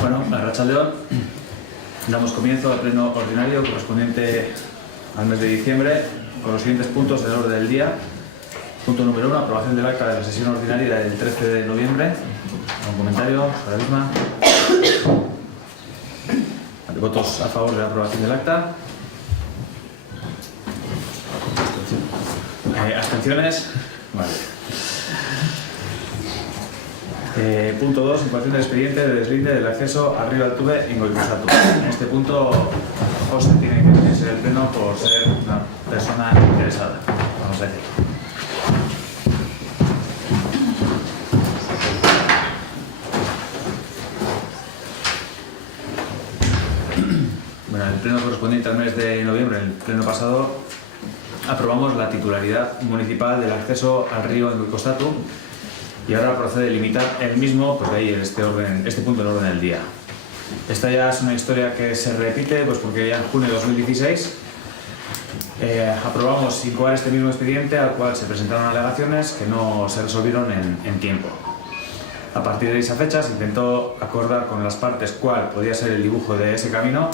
Bueno, Arratsaldeon, damos comienzo al pleno ordinario correspondiente al mes de diciembre con los siguientes puntos del orden del día. Punto número 1, aprobación del acta de la sesión ordinaria del 13 de noviembre. ¿Algún comentario sobre la misma? ¿Votos a favor de la aprobación del acta? ¿Abstenciones? Vale. Punto 2, incoación del expediente de deslinde del acceso al río Altuve en Goikusatu. En este punto, José tiene que unirse del pleno por ser una persona interesada, vamos a decir. Bueno, en el pleno correspondiente al mes de noviembre, el pleno pasado, aprobamos la titularidad municipal del acceso al río en Goikusatu. Y ahora procede a limitar el mismo, pues de ahí este punto del orden del día. Esta ya es una historia que se repite, pues porque ya en junio de 2016 aprobamos incoar este mismo expediente al cual se presentaron alegaciones que no se resolvieron en tiempo. A partir de esa fecha se intentó acordar con las partes cuál podía ser el dibujo de ese camino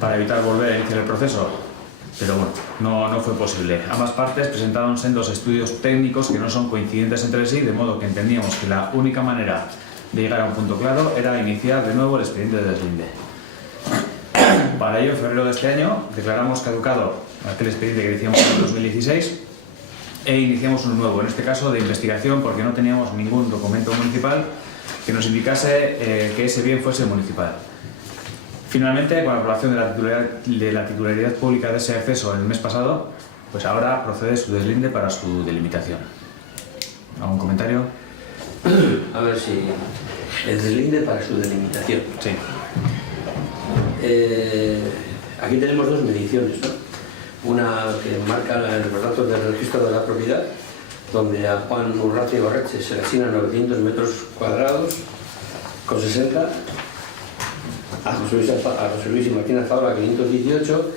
para evitar volver a iniciar el proceso. Pero bueno, no fue posible. Ambas partes presentaron sendos estudios técnicos que no son coincidentes entre sí, de modo que entendíamos que la única manera de llegar a un punto claro era iniciar de nuevo el expediente de deslinde. Para ello, en febrero de este año, declaramos caducado aquel expediente que iniciamos en 2016 e iniciamos uno nuevo, en este caso de investigación, porque no teníamos ningún documento municipal que nos indicase que ese bien fuese municipal. Finalmente, con la aprobación de la titularidad pública de ese acceso el mes pasado, pues ahora procede su deslinde para su delimitación. ¿Algún comentario? A ver si el deslinde para su delimitación. Sí. Aquí tenemos dos mediciones, ¿no? Una que marca los datos del registro de la propiedad, donde a Juan Urratia Gorreche se le asignan 900 metros cuadrados con 60. A José Luis y Martín Zavala 518,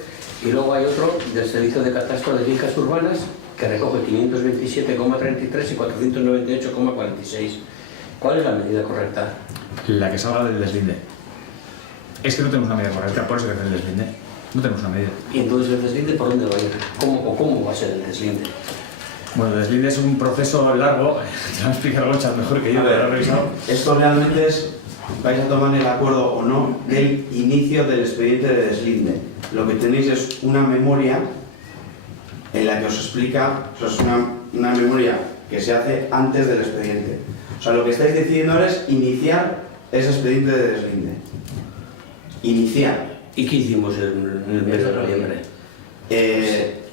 y luego hay otro del Servicio de Catastro de Fincas Urbanas que recoge 527,33 y 498,46. ¿Cuál es la medida correcta? La que salga del deslinde. Es que no tenemos una medida correcta, por eso que hacer el deslinde. No tenemos una medida. ¿Y entonces el deslinde por dónde va a ir? ¿Cómo va a ser el deslinde? Bueno, el deslinde es un proceso largo, te lo ha explicado Gocha mejor que yo, lo he revisado. Esto realmente es, vais a tomar el acuerdo o no del inicio del expediente de deslinde. Lo que tenéis es una memoria en la que os explica, es una memoria que se hace antes del expediente. O sea, lo que estáis decidiendo ahora es iniciar ese expediente de deslinde. Iniciar. ¿Y qué hicimos en el mes de noviembre?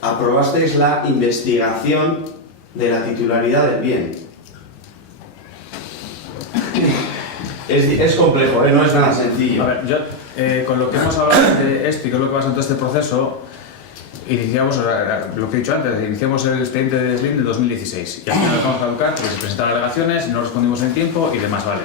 Aprobasteis la investigación de la titularidad del bien. Es complejo, no es nada sencillo. A ver, yo, con lo que hemos hablado de esto y con lo que pasa en todo este proceso, iniciamos, lo que he dicho antes, iniciamos el expediente de deslinde de 2016 y al final vamos a caducar porque se presentaron alegaciones, no respondimos en tiempo y demás, vale.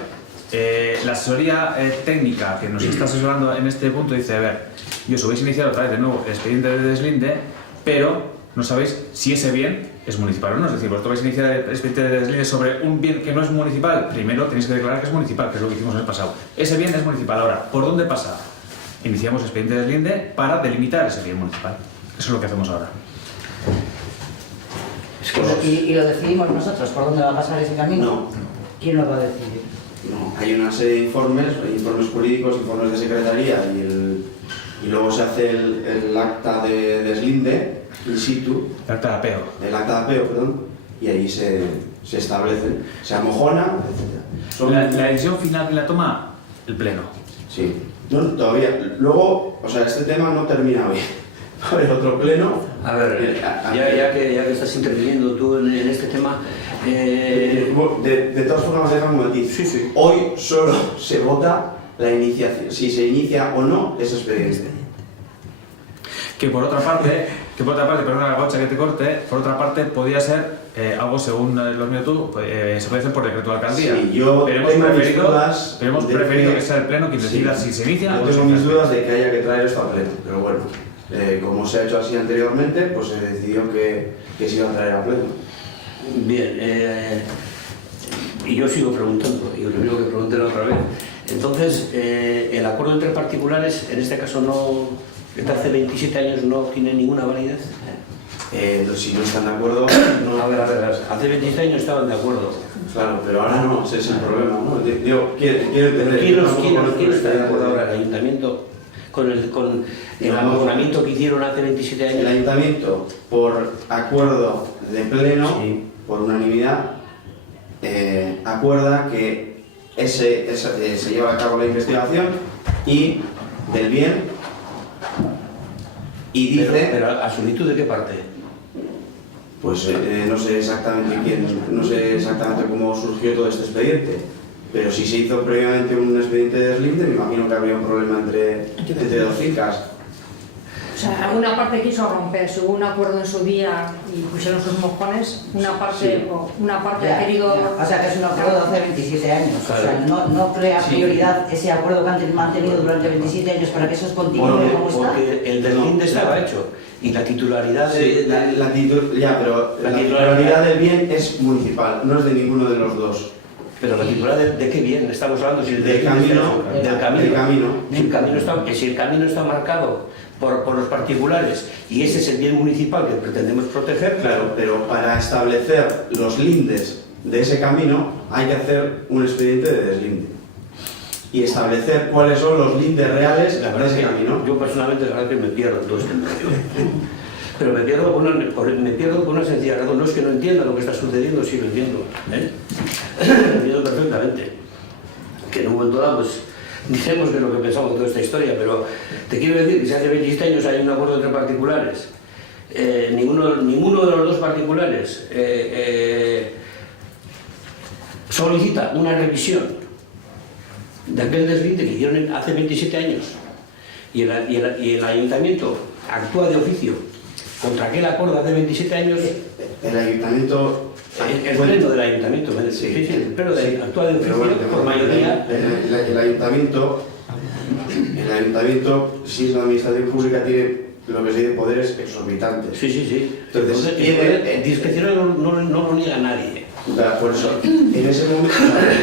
La asesoría técnica que nos está asesorando en este punto dice, a ver, yo os habéis iniciado otra vez de nuevo el expediente de deslinde, pero no sabéis si ese bien es municipal o no. Es decir, vosotros vais a iniciar el expediente de deslinde sobre un bien que no es municipal. Primero tenéis que declarar que es municipal, que es lo que hicimos en el pasado. Ese bien es municipal. Ahora, ¿por dónde pasa? Iniciamos el expediente de deslinde para delimitar ese bien municipal. Eso es lo que hacemos ahora. ¿Y lo decidimos nosotros? ¿Por dónde va a pasar ese camino? No. ¿Quién lo va a decidir? No, hay una serie de informes jurídicos, informes de secretaría y luego se hace el acta de deslinde in situ. El acta de apeo. El acta de apeo, perdón, y ahí se establece, se amojona, etc. La decisión final que la toma el pleno. Sí. No, todavía. Luego, o sea, este tema no termina hoy. Va a haber otro pleno. A ver, ya que estás interviniendo tú en este tema... De todas formas, déjame un momentito. Sí. Hoy solo se vota la iniciación, si se inicia o no ese expediente. Que por otra parte, perdona Gocha que te corte, por otra parte podía ser algo según los minutos, se puede hacer por decreto de alcaldía. Sí, yo pero hemos tengo mis preferido, dudas pero hemos preferido que sea el pleno quien decida si se inicia yo o tengo no se mis inicia. dudas de que haya que traer esto a pleno, pero bueno, como se ha hecho así anteriormente, pues se decidió que se iba a traer a pleno. Bien, y yo sigo preguntando, y lo mismo que pregunté la otra vez. Entonces, el acuerdo entre particulares, en este caso no, desde hace 27 años no tiene ninguna validez. Si no están de acuerdo, no. A ver, hace 27 años estaban de acuerdo. Claro, pero ahora no, ese es el problema, ¿no? Yo quiero entender. ¿Quién está de acuerdo ahora? ¿El ayuntamiento? Con el abonamiento que hicieron hace 27 años. El ayuntamiento, por acuerdo de pleno, Sí. por unanimidad, acuerda que se lleva a cabo la investigación y del bien y dice, Pero ¿a solicitud de qué parte? pues no sé exactamente no sé exactamente cómo surgió todo este expediente, pero si se hizo previamente un expediente de deslinde, me imagino que habría un problema entre dos fincas. O sea, una parte quiso romper, si hubo un acuerdo en su día y pusieron sus mojones, una parte, Sí. una parte Ya, ha querido... ya. O sea, que es un acuerdo de hace 27 años. Claro. O sea, no crea Sí. prioridad ese acuerdo que han mantenido durante 27 años para que eso continúe como está. Porque el deslinde estaba hecho y la titularidad Sí, pero la titularidad del bien es municipal, no es de ninguno de los dos. Pero la titularidad de qué bien estamos hablando, si el Del deslinde camino, está- del camino. del camino. Si el camino está marcado por los particulares y ese es el bien municipal que pretendemos proteger, Claro, pero para establecer los lindes de ese camino hay que hacer un expediente de deslinde y establecer cuáles son los lindes reales la de verdad es ese que camino. yo personalmente la verdad que me pierdo en todo este medio. Pero me pierdo por una sencilla razón, no es que no entienda lo que está sucediendo, sí lo entiendo, lo entiendo perfectamente. Que en un momento dado, pues, dijimos que es lo que pensamos de toda esta historia, pero te quiero decir que si hace 27 años hay un acuerdo entre particulares, ninguno de los dos particulares solicita una revisión de aquel deslinde que hicieron hace 27 años y el ayuntamiento actúa de oficio contra aquel acuerdo de hace 27 años. El ayuntamiento... El pleno del ayuntamiento, el pleno actúa de Pero oficio bueno, por mayoría. el ayuntamiento, si es la administración pública, tiene lo que se dice poderes exorbitantes. Sí. Entonces, el discrecional no lo niega nadie. Por eso, en ese momento,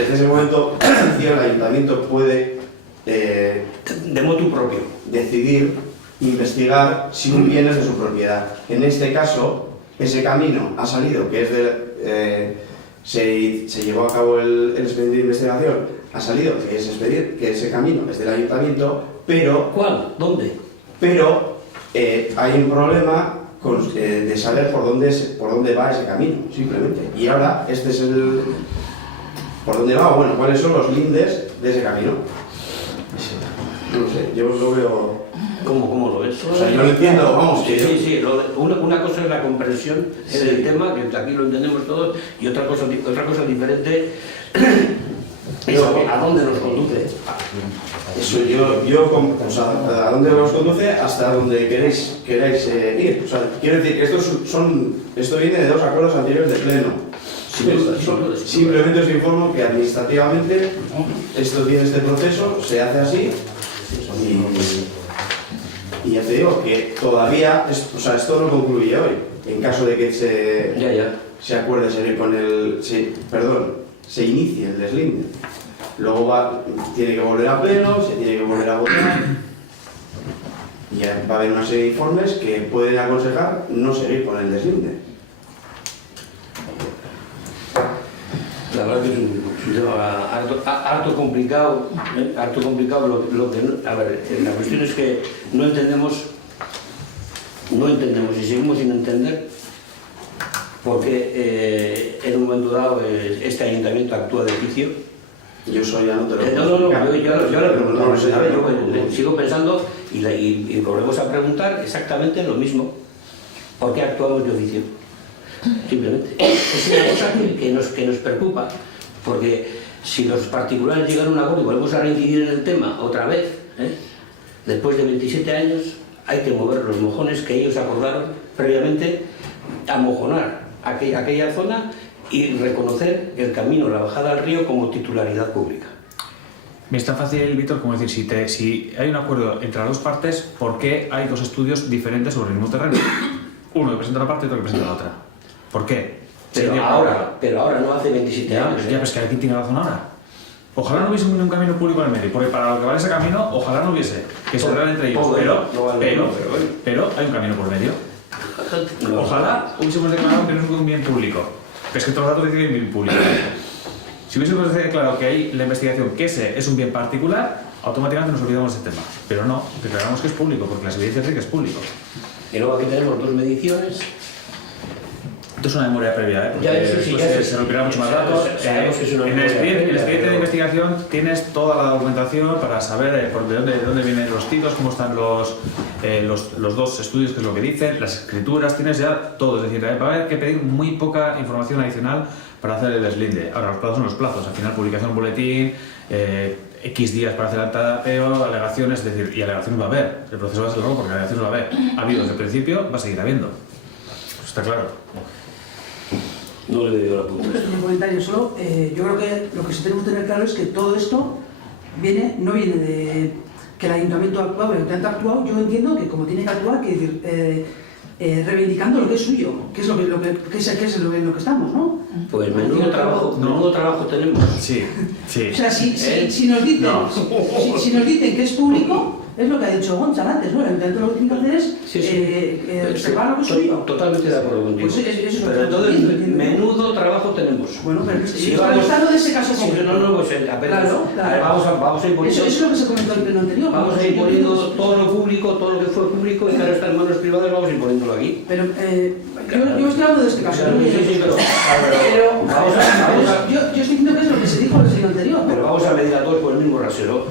desde ese momento, el ayuntamiento puede De motu propio. decidir investigar si un bien es de su propiedad. En este caso, ese camino ha salido, que es se llevó a cabo el expediente de investigación, ha salido que ese camino es del ayuntamiento, pero ¿Cuál? ¿Dónde? hay un problema de saber por dónde va ese camino, simplemente. Y ahora, este es el... ¿Por dónde va? Bueno, ¿cuáles son los lindes de ese camino? No lo sé, yo lo veo... ¿Cómo lo ves? O sea, yo lo entiendo, vamos, que yo- Sí. Una cosa es la comprensión del tema, que aquí lo entendemos todos, y otra cosa diferente es a dónde nos conduce. Eso ¿a dónde nos conduce? Hasta donde queráis ir. O sea, quiero decir que esto viene de dos acuerdos anteriores de pleno. Simplemente os informo que administrativamente esto tiene este proceso, se hace así y ya te digo que todavía, esto no concluye hoy. En caso de que se acuerde seguir con se inicie el deslinde. Luego tiene que volver a pleno, se tiene que volver a votar y ya va a haber una serie de informes que pueden aconsejar no seguir con el deslinde. La verdad que es un tema harto complicado, harto complicado. A ver, la cuestión es que no entendemos y seguimos sin entender por qué en un momento dado este ayuntamiento actúa de oficio. Yo soy ya no te lo Yo le pregunto, a ver, yo sigo pensando y volvemos a preguntar exactamente lo mismo. ¿Por qué actuamos de oficio? Simplemente. Es una cosa que nos preocupa, porque si los particulares llegan a un acuerdo y volvemos a reincidir en el tema otra vez, después de 27 años, hay que mover los mojones que ellos acordaron previamente, a mojonar aquella zona y reconocer el camino, la bajada al río como titularidad pública. Me es tan fácil, Víctor, como decir, si hay un acuerdo entre las dos partes, ¿por qué hay dos estudios diferentes sobre el mismo terreno? Uno que presenta una parte y otro que presenta la otra. ¿Por qué? Pero ahora no hace 27 años. Ya, pues que aquí tiene razón ahora. Ojalá no hubiese un camino público en el medio, porque para lo que vale ese camino, ojalá no hubiese, que se vean entre ellos, pero hay un camino por medio. Ojalá hubiésemos declarado que no es un bien público, pero es que todos los datos dicen que es un bien público. Si hubiésemos declarado que hay la investigación que ese es un bien particular, automáticamente nos olvidamos de ese tema, pero no, declaramos que es público, porque las evidencias dicen que es público. Y luego aquí tenemos dos mediciones. Esto es una memoria previa, ¿eh? Porque Ya, sí, después ya se repetirán mucho más datos. sabemos que es una En el memoria expediente previa, de investigación tienes toda la documentación para saber de dónde vienen los títulos, cómo están los dos estudios, qué es lo que dicen, las escrituras, tienes ya todo. Es decir, va a haber que pedir muy poca información adicional para hacer el deslinde. Ahora, los plazos son los plazos. Al final, publicación en boletín, X días para hacer acta de apeo, alegaciones, es decir, y alegaciones va a haber. El proceso va a ser largo porque alegaciones va a haber. Ha habido desde el principio, va a seguir habiendo. Eso está claro. No le doy la punta. Un pequeño comentario solo. Yo creo que lo que sí tenemos que tener claro es que todo esto no viene de que el ayuntamiento ha actuado. El ayuntamiento ha actuado, yo entiendo que como tiene que actuar, que decir, reivindicando lo que es suyo, que es lo que lo que estamos, ¿no? Pues menudo trabajo tenemos. Sí, sí. O sea, si nos dicen, si nos dicen que es público, es lo que ha dicho Gonzalo antes, ¿no? El ayuntamiento lo que tiene que hacer es reservar lo que es suyo. Totalmente de acuerdo contigo. Pues eso es lo pero que entonces, entiendo. menudo trabajo tenemos. Bueno, pero Si yo vamos- estoy hablando de ese caso Sí, concreto. no, pues apenas. Claro, A ver, vamos a ir poniendo. Eso es lo que se comentó en el pleno anterior. Vamos a ir poniendo todo lo público, todo lo que fue público y que ahora está en manos privadas, vamos a ir poniéndolo aquí. Pero yo estoy hablando de este caso. Claro, ¿no? sí, pero Yo estoy diciendo que es lo que se dijo en el siglo anterior. pero vamos a medir a todos por el mismo rasero.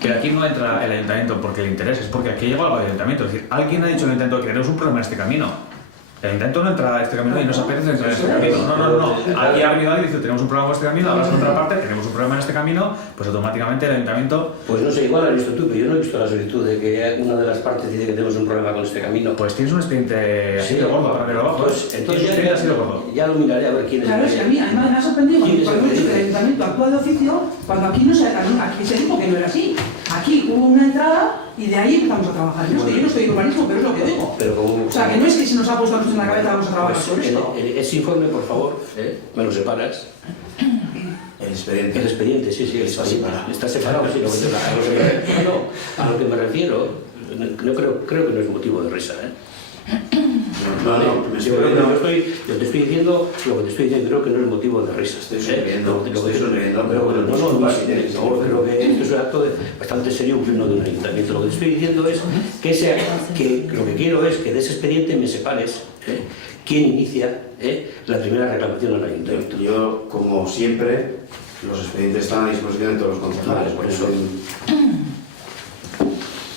Que aquí no entra el ayuntamiento porque le interesa, es porque aquí llegó algo del ayuntamiento. Es decir, alguien ha dicho al ayuntamiento que tenemos un problema en este camino. El ayuntamiento no entra a este camino y no se apetece entrar en este camino. No. Aquí ha habido alguien y dice, tenemos un problema en este camino, ahora es otra parte, tenemos un problema en este camino, pues automáticamente el ayuntamiento Pues no sé, igual has visto tú, pero yo no he visto la solicitud de que una de las partes dice que tenemos un problema con este camino. pues tienes un expediente así de gordo para verlo abajo. Pues entonces Tienes un expediente así de gordo. ya lo miraré a ver quién es. Claro, es que a mí además me ha sorprendido ¿Quién es cuando he dicho que el ayuntamiento actúa de oficio, cuando aquí se dijo que no era así. Aquí hubo una entrada y de ahí empezamos a trabajar. Yo no estoy en urbanismo, pero es lo que digo. Pero como, O sea, que no es que se nos ha puesto a nosotros en la cabeza vamos a trabajar pues, sobre esto. ese informe, por favor, me lo separas. El expediente. El expediente, sí, el Está expediente. separado. Está separado, sí, a lo que me refiero, no creo que no es motivo de risa, Vale, yo te estoy diciendo lo que te estoy diciendo, creo que no es motivo de risa. Estoy sonriendo, Lo que- estoy sonriendo, pero pero no, no, por favor, creo que esto es un acto bastante serio, un pleno de un ayuntamiento. Lo que te estoy diciendo es que lo que quiero es que de ese expediente me separes quién inicia la primera reclamación al ayuntamiento. Yo, como siempre, los expedientes están a disposición de todos los concejales. Vale, por eso.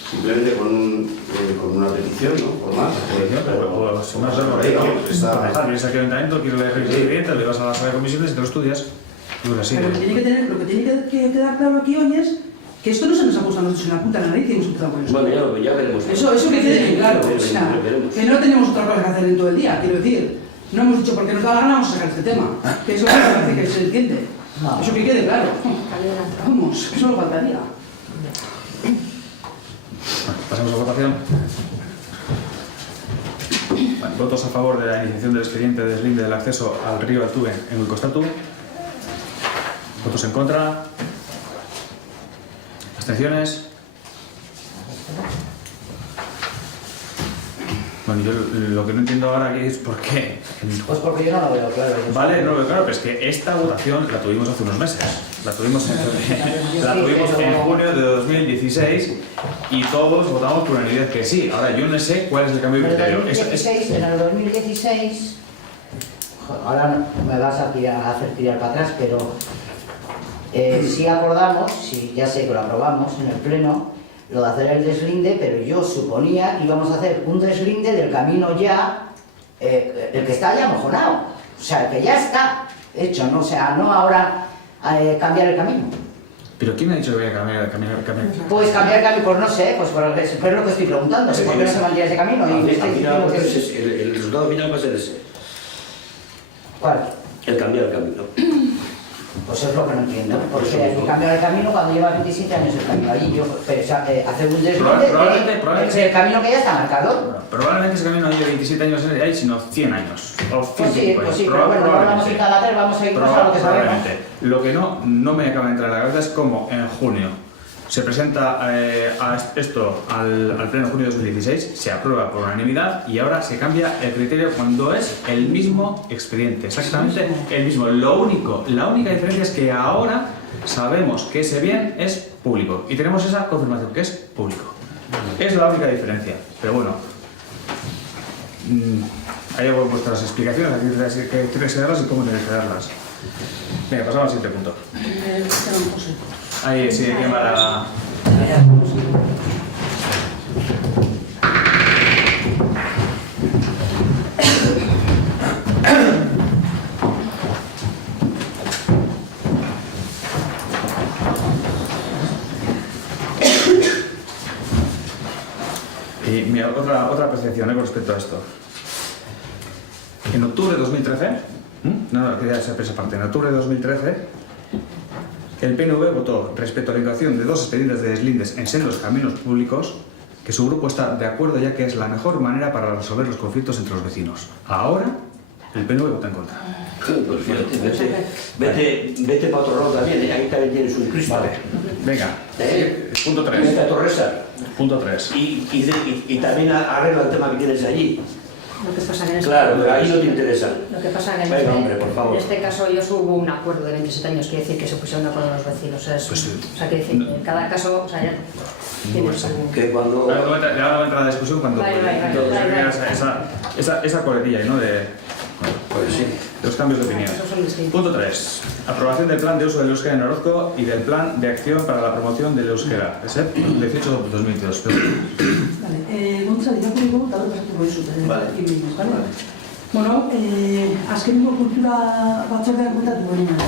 Simplemente con una petición, ¿no? Por más. O si más algo Ahí, ahí, ¿no? Está- vienes aquí al ayuntamiento, quiero leer el expediente, le vas a la sala de comisiones y te lo estudias. Pues así. Pero lo que tiene que quedar claro aquí hoy es que esto no se nos ha puesto a nosotros en la punta de la nariz y hemos empezado con eso. Bueno, ya veremos. Eso que quede bien claro, o sea, Veremos. que no tenemos otra cosa que hacer en todo el día, quiero decir. No hemos dicho porque nos da la gana vamos a sacar este tema, que eso me parece que se entiende. Eso que quede claro. Vamos, eso no faltaría. Pasamos a votación. Bueno, votos a favor de la iniciación del expediente de deslinde del acceso al río Altuve en Uicostatu. Votos en contra. Abstenciones. Bueno, yo lo que no entiendo ahora aquí es por qué. Pues porque yo no lo veo claro. Vale, no lo veo claro, pero es que esta votación la tuvimos hace unos meses. La tuvimos en junio de 2016 y todos votamos por unanimidad que sí. Ahora, yo no sé cuál es el cambio de criterio. En el 2016, ahora me vas a hacer tirar para atrás, pero sí acordamos, sí, ya sé que lo aprobamos en el pleno, lo de hacer el deslinde, pero yo suponía que íbamos a hacer un deslinde del camino ya, el que está ya mojonado, o sea, el que ya está hecho, ¿no? O sea, no ahora cambiar el camino. ¿Pero quién ha dicho que voy a cambiar el camino? Pues cambiar el camino, pues no sé, pues pero es lo que estoy preguntando, ¿por qué no se mantendría ese camino? Y me estáis diciendo que sí. El resultado final va a ser ese, ¿Cuál? el cambiar el camino. Pues es lo que no entiendo, porque el cambio de camino cuando lleva 27 años el camino allí, hacer un deslinde, el camino que ya está marcado. Probablemente ese camino no lleve 27 años ahí, sino 100 años. O 100 Pues sí, pero bueno, no vamos a ir cada vez, vamos a ir a lo que sabemos. Lo que no me acaba de entrar a la cabeza es cómo en junio se presenta esto al pleno de junio de 2016, se aprueba por unanimidad y ahora se cambia el criterio cuando es el mismo expediente, exactamente el mismo. La única diferencia es que ahora sabemos que ese bien es público y tenemos esa confirmación que es público. Es la única diferencia, pero bueno, ahí hago vuestras explicaciones, aquí tienes que darlas y cómo tenéis que darlas. Venga, pasamos al siguiente punto. Ahí sí, que para... Y mira, otra apreciación con respecto a esto. En octubre de 2013, no, quería esa parte, en octubre de 2013, el PNV votó respecto a la inclusión de 2 expedientes de deslindes en sendos caminos públicos que su grupo está de acuerdo ya que es la mejor manera para resolver los conflictos entre los vecinos. Ahora, el PNV vota en contra. Pues fíjate, vete para otro lado también, ahí también tienes un Cristo. Vale, venga, punto 3. Vete a Torresa. Punto 3. Y también arregla el tema que tienes allí. Lo que pasa en este Claro, pero ahí no te interesa. Lo que pasa en Venga, hombre, por favor. en este caso ellos hubo un acuerdo de 27 años, quiere decir que se pusieron de acuerdo los vecinos. O sea, Pues sí. quiere decir que en cada caso, o sea, ya tiene su... Que cuando... Ya vamos a entrar a la discusión cuando Vale. esa coletilla, ¿no? Pues sí. Los cambios de opinión. Esos son distintos. Punto 3. Aprobación del plan de uso del euskera en Orozco y del plan de acción para la promoción del euskera. El SEP 18-2022. Vale, Gontzalo, irakurriko eta hori pasatuko dizut. Vale. Vale. Bueno, azkeneko kultura batzordeak kontatu genuen.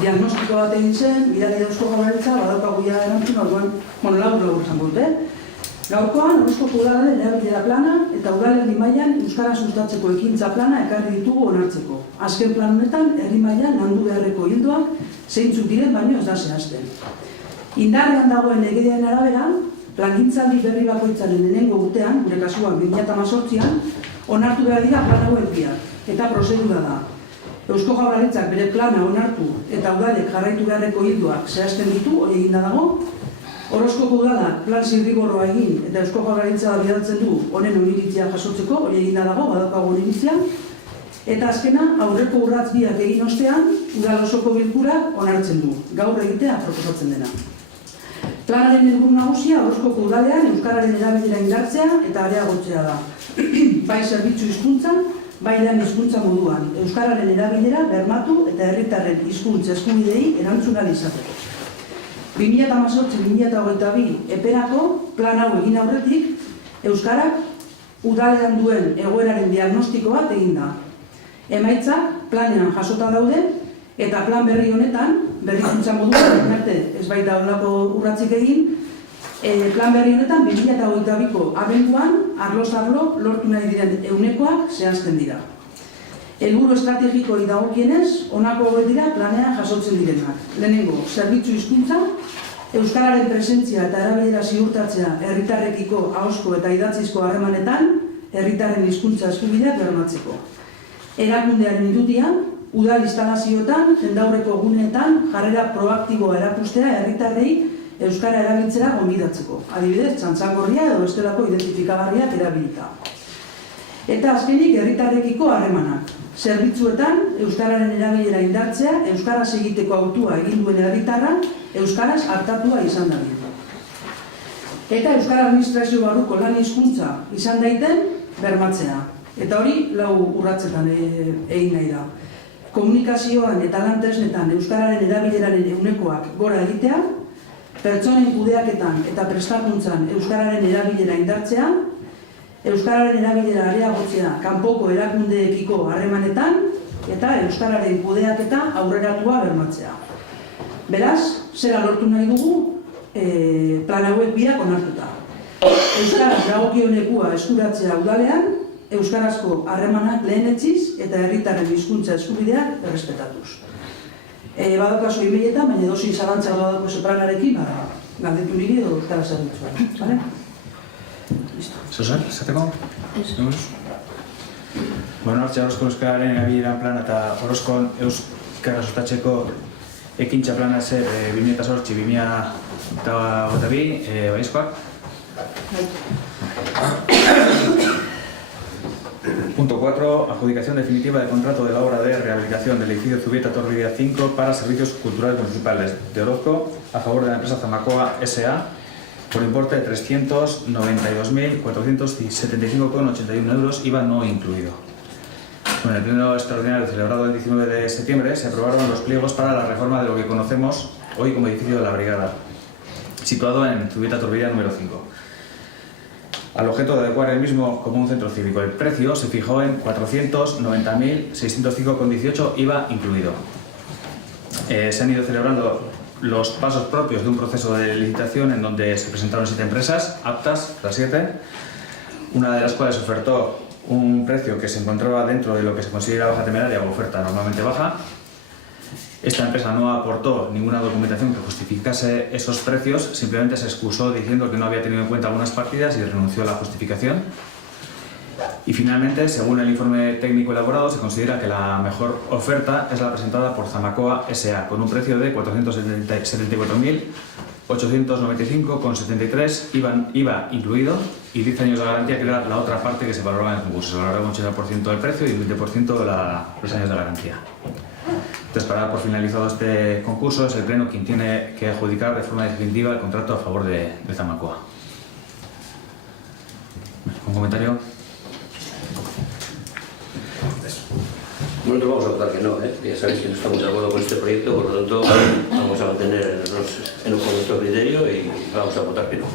Diagnostiko bat egin zen, bidali Eusko Jaurlaritza, badaukagu ja erantzun, orduan, labur izango dute. Gaurkoan, Orozkoko udalaren erabilera plana eta udalerri mailan euskara sustatzeko ekintza plana ekarri ditugu onartzeko. Azken plan honetan, herri mailan landu beharreko ildoak zeintzuk diren baino ez da zehazten. Indarrean dagoen legediaren arabera, plangintzaldi berri bakoitzaren lehenengo urtean, gure kasuan 2018an, onartu behar dira plan hauek biak, eta prozedura da. Eusko Jaurlaritzak bere plana onartu eta udalek jarraitu beharreko ildoak zehazten ditu, hori eginda dago. Orozkoko udalak plan zirriborroa egin eta Eusko Jaurlaritza bidaltzen du honen oniritzia jasotzeko, hori eginda dago, badaukago oniritzia. Eta azkena, aurreko urratz biak egin ostean, udal osoko bilkurak onartzen du, gaur egitea proposatzen dena. Planaren helburu nagusia Orozkoko udalean euskararen erabilera indartzea eta areagotzea da. Bai zerbitzu hizkuntzan, bai lan hizkuntza moduan, euskararen erabilera bermatu eta herritarren hizkuntza eskubideei erantzun ahal izateko. 2018-2022 eperako plan hau egin aurretik, euskarak udalean duen egoeraren diagnostiko bat egin da. Emaitzak planean jasota daude eta plan berri honetan, berrikuntza moduan, ez baita horrelako urratzik egin, plan berri honetan 2022ko abenduan, arloz arlo, lortu nahi diren ehunekoak zehazten dira. Helburu estrategikoi dagokienez, honako hauek dira planean jasotzen direnak. Lehenengo, zerbitzu hizkuntza, euskararen presentzia eta erabilera ziurtatzea herritarrekiko ahozko eta idatzizko harremanetan, herritarren hizkuntza eskubideak bermatzeko. Erakundearen irutian, udal instalazioetan, jendaurreko guneetan, jarrera proaktiboa erakustea herritarrei euskara erabiltzera gonbidatzeko. Adibidez, txantzangorria edo bestelako identifikagarriak erabilita. Eta azkenik herritarrekiko harremanak. Zerbitzuetan, euskararen erabilera indartzea, euskaraz egiteko autua egin duen herritarra, euskaraz hartatua izan da. Eta euskara administrazio barruko lan hizkuntza izan daiten bermatzea. Eta hori lau urratzetan egin nahi da. Komunikazioan eta lan tresnetan euskararen erabileraren ehunekoak gora egitea, pertsonen kudeaketan eta prestakuntzan euskararen erabilera indartzea, euskararen erabilera areagotzea kanpoko erakundeekiko harremanetan eta euskararen kudeaketa aurreratua bermatzea. Beraz, zera lortu nahi dugu plan hauek biak onartuta. Euskaraz dagokion lekua eskuratzea udalean, euskarazko harremanak lehenetsiz eta herritarren hizkuntza eskubideak errespetatuz. Badaukazu e-maileta, baina edozein zalantza badaukazu planarekin, galdetu niri edo euskara zer dut, bale? Listo. Zozer, esateko? Bueno, hartxe Orozko Euskararen erabileran plana eta Orozkon Euskara sustatzeko ekintza plana zer 2008-2022, baizkoak? Punto 4. Adjudicación definitiva de contrato de la obra de rehabilitación del edificio Zubieta Torbidea 5 para servicios culturales municipales de Orozco a favor de la empresa Zamacoa S.A. por importe de 392.475,81 euros, IVA no incluido. En el pleno extraordinario celebrado el 19 de septiembre se aprobaron los pliegos para la reforma de lo que conocemos hoy como edificio de la Brigada, situado en Zubieta Torbidea número 5. Al objeto de adecuar el mismo como un centro cívico, el precio se fijó en 490.605,18, IVA incluido. Se han ido celebrando los pasos propios de un proceso de licitación en donde se presentaron 7 empresas aptas, las 7, una de las cuales ofertó un precio que se encontraba dentro de lo que se considera baja temeraria o oferta normalmente baja. Esta empresa no aportó ninguna documentación que justificase esos precios, simplemente se excusó diciendo que no había tenido en cuenta algunas partidas y renunció a la justificación. Y finalmente, según el informe técnico elaborado, se considera que la mejor oferta es la presentada por Zamacoa S.A. con un precio de 474.895,73, IVA incluido, y 10 años de garantía, que era la otra parte que se valoraba en el concurso. Se valoraba un 80% del precio y un 20% de los años de garantía. Entonces, para dar por finalizado este concurso, es el Pleno quien tiene que adjudicar de forma definitiva el contrato a favor de Zamacoa. ¿Un comentario? Nosotros vamos a votar que no, ya sabéis que no estamos de acuerdo con este proyecto, por lo tanto vamos a mantenernos con nuestro criterio y vamos a votar que no.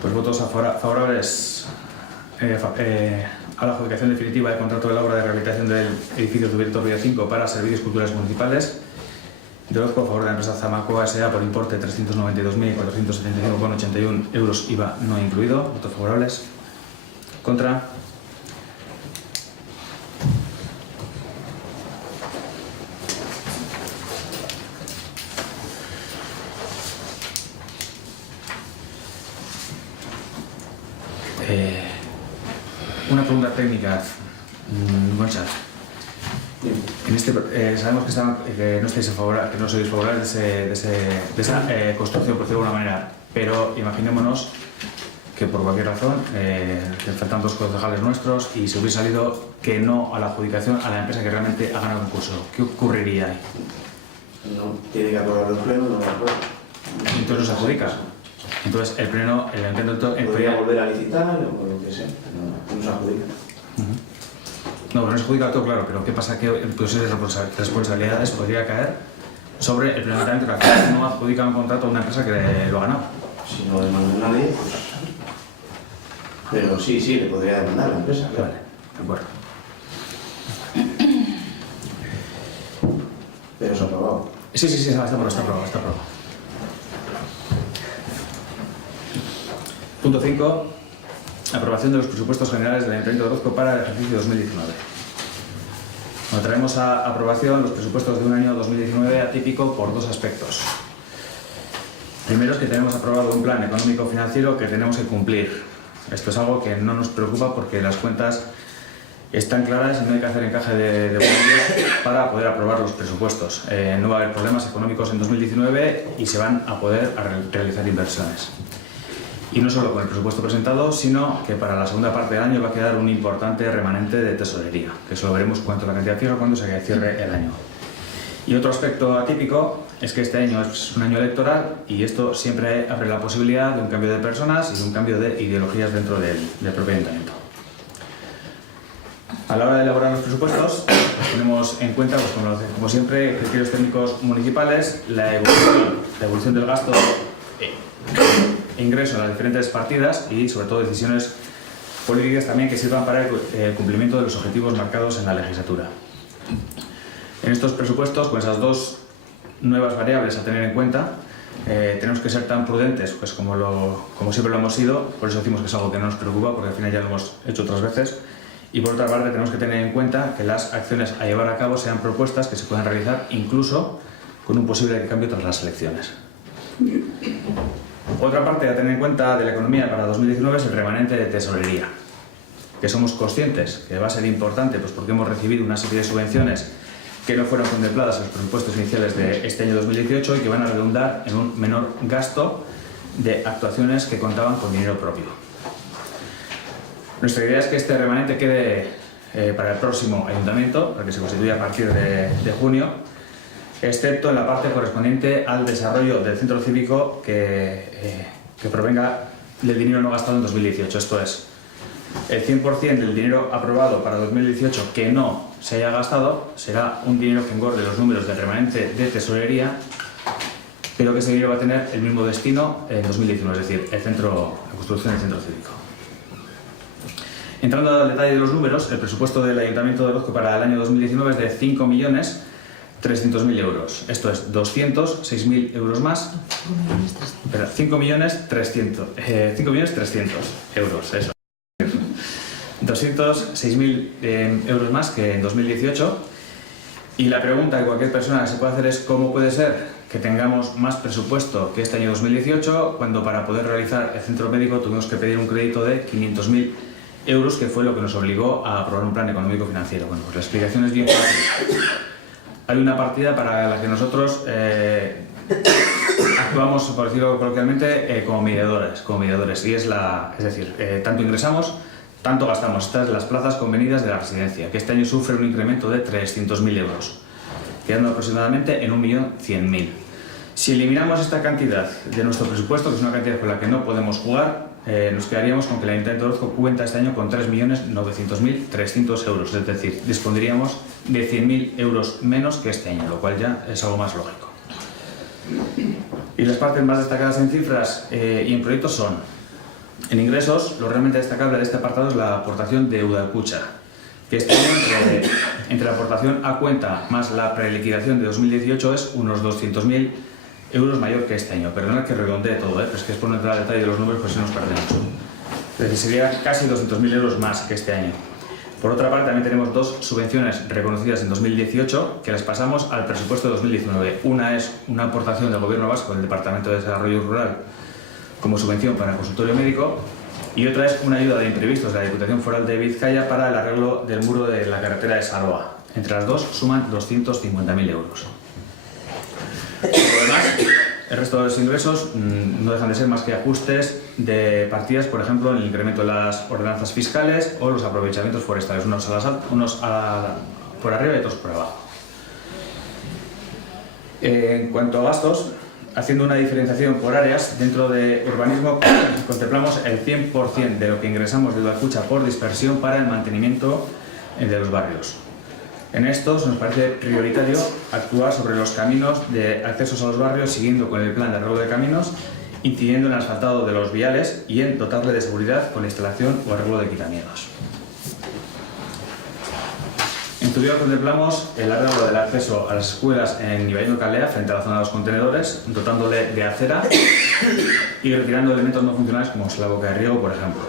Pues votos favorables a la adjudicación definitiva del contrato de la obra de rehabilitación del edificio Zubieta Torbidea 5 para servicios culturales municipales. De Orozco a favor de la empresa Zamacoa S.A. por importe de 392.475,81 euros, IVA no incluido. Votos favorables. Contra. Una pregunta técnica, Gonzalo. En este, sabemos que no estáis a favor, que no sois favorables de esa construcción, por decirlo de alguna manera, pero imaginémonos que por cualquier razón que faltan 2 concejales nuestros y se hubiese salido que no a la adjudicación a la empresa que realmente ha ganado el concurso. ¿Qué ocurriría ahí? No tiene que aprobar el pleno, no lo aprueba. Entonces no se adjudica. Entonces el pleno, el intento podría volver a licitar o lo que sea, no se adjudica. No, pero no se adjudica todo, claro, pero ¿qué pasa? Que pues responsabilidades podría caer sobre el pleno ayuntamiento, que al final no adjudica un contrato a una empresa que lo ha ganado. Si no demanda nadie, pues... Pero sí, le podría demandar a la empresa, claro. Vale, de acuerdo. Pero se ha aprobado. Sí, está aprobado. Punto 5. Aprobación de los presupuestos generales del Ayuntamiento de Orozco para el ejercicio 2019. Bueno, traemos a aprobación los presupuestos de un año 2019 atípico por 2 aspectos. Primero es que tenemos aprobado un plan económico-financiero que tenemos que cumplir. Esto es algo que no nos preocupa porque las cuentas están claras y no hay que hacer encaje de bolillos para poder aprobar los presupuestos. No va a haber problemas económicos en 2019 y se van a poder realizar inversiones. Y no solo con el presupuesto presentado, sino que para la segunda parte del año va a quedar un importante remanente de tesorería, que eso lo veremos cuánto es la cantidad fija cuando se cierre el año. Y otro aspecto atípico es que este año es un año electoral y esto siempre abre la posibilidad de un cambio de personas y de un cambio de ideologías dentro del propio ayuntamiento. A la hora de elaborar los presupuestos, pues tenemos en cuenta, pues como siempre, criterios técnicos municipales, la evolución del gasto e ingreso en las diferentes partidas y, sobre todo, decisiones políticas también que sirvan para el cumplimiento de los objetivos marcados en la legislatura. En estos presupuestos, con esas 2 nuevas variables a tener en cuenta, tenemos que ser tan prudentes pues como siempre lo hemos sido, por eso decimos que es algo que no nos preocupa, porque al final ya lo hemos hecho otras veces, Y por otra parte tenemos que tener en cuenta que las acciones a llevar a cabo sean propuestas que se puedan realizar incluso con un posible cambio tras las elecciones. Otra parte a tener en cuenta de la economía para 2019 es el remanente de tesorería, que somos conscientes que va a ser importante pues porque hemos recibido una serie de subvenciones que no fueron contempladas en los presupuestos iniciales de este año 2018 y que van a redundar en un menor gasto de actuaciones que contaban con dinero propio. Nuestra idea es que este remanente quede para el próximo ayuntamiento, para que se constituya a partir de junio, excepto en la parte correspondiente al desarrollo del centro cívico que provenga del dinero no gastado en 2018. Esto es, el 100% del dinero aprobado para 2018 que no se haya gastado será un dinero que engorde los números del remanente de tesorería, pero que ese dinero va a tener el mismo destino en 2019, es decir, la construcción del centro cívico. Entrando al detalle de los números, el presupuesto del Ayuntamiento de Orozco para el año 2019 es de 5.300.000 euros. Esto es 206.000 euros más. 5.300.000 euros, eso. 206.000 euros más que en 2018. Y la pregunta que cualquier persona se puede hacer es ¿cómo puede ser que tengamos más presupuesto que este año 2018 cuando para poder realizar el centro médico tuvimos que pedir un crédito de 500.000 euros, que fue lo que nos obligó a aprobar un plan económico financiero? Bueno, pues la explicación es bien fácil. Hay una partida para la que nosotros actuamos, por decirlo coloquialmente, como mediadores, y es decir, tanto ingresamos, tanto gastamos. Estas son las plazas convenidas de la residencia, que este año sufre un incremento de 300.000 euros, quedando aproximadamente en 1.100.000. Si eliminamos esta cantidad de nuestro presupuesto, que es una cantidad con la que no podemos jugar, nos quedaríamos con que el Ayuntamiento de Orozco cuenta este año con 3.900.300 euros, es decir, dispondríamos de 100.000 euros menos que este año, lo cual ya es algo más lógico. Y las partes más destacadas en cifras y en proyectos son: en ingresos, lo realmente destacable de este apartado es la aportación de Udalkutxa, que este año entre la aportación a cuenta más la preliquidación de 2018 es unos 200.000 euros mayor que este año. Perdonad que redondee todo, pero es que es por no entrar al detalle de los números, pues si nos perdemos. Entonces sería casi 200.000 euros más que este año. Por otra parte, también tenemos dos subvenciones reconocidas en 2018 que las pasamos al presupuesto de 2019. Una es una aportación del Gobierno Vasco del Departamento de Desarrollo Rural como subvención para el consultorio médico, y otra es una ayuda de imprevistos de la Diputación Foral de Vizcaya para el arreglo del muro de la carretera de Salva. Entre las dos suman 250.000 euros. Por lo demás, el resto de los ingresos no dejan de ser más que ajustes de partidas, por ejemplo, en el incremento de las ordenanzas fiscales o los aprovechamientos forestales, unos por arriba y otros por abajo. En cuanto a gastos, haciendo una diferenciación por áreas, dentro de urbanismo contemplamos el 100% de lo que ingresamos de Udalkutxa por dispersión para el mantenimiento de los barrios. En estos nos parece prioritario actuar sobre los caminos de accesos a los barrios, siguiendo con el plan de arreglo de caminos, incidiendo en el asfaltado de los viales y en dotarle de seguridad con la instalación o arreglo de quitamientos. En Zubia contemplamos el arreglo del acceso a las escuelas en Ibaiondo Calea frente a la zona de los contenedores, dotándole de acera y retirando elementos no funcionales como la boca de riego, por ejemplo.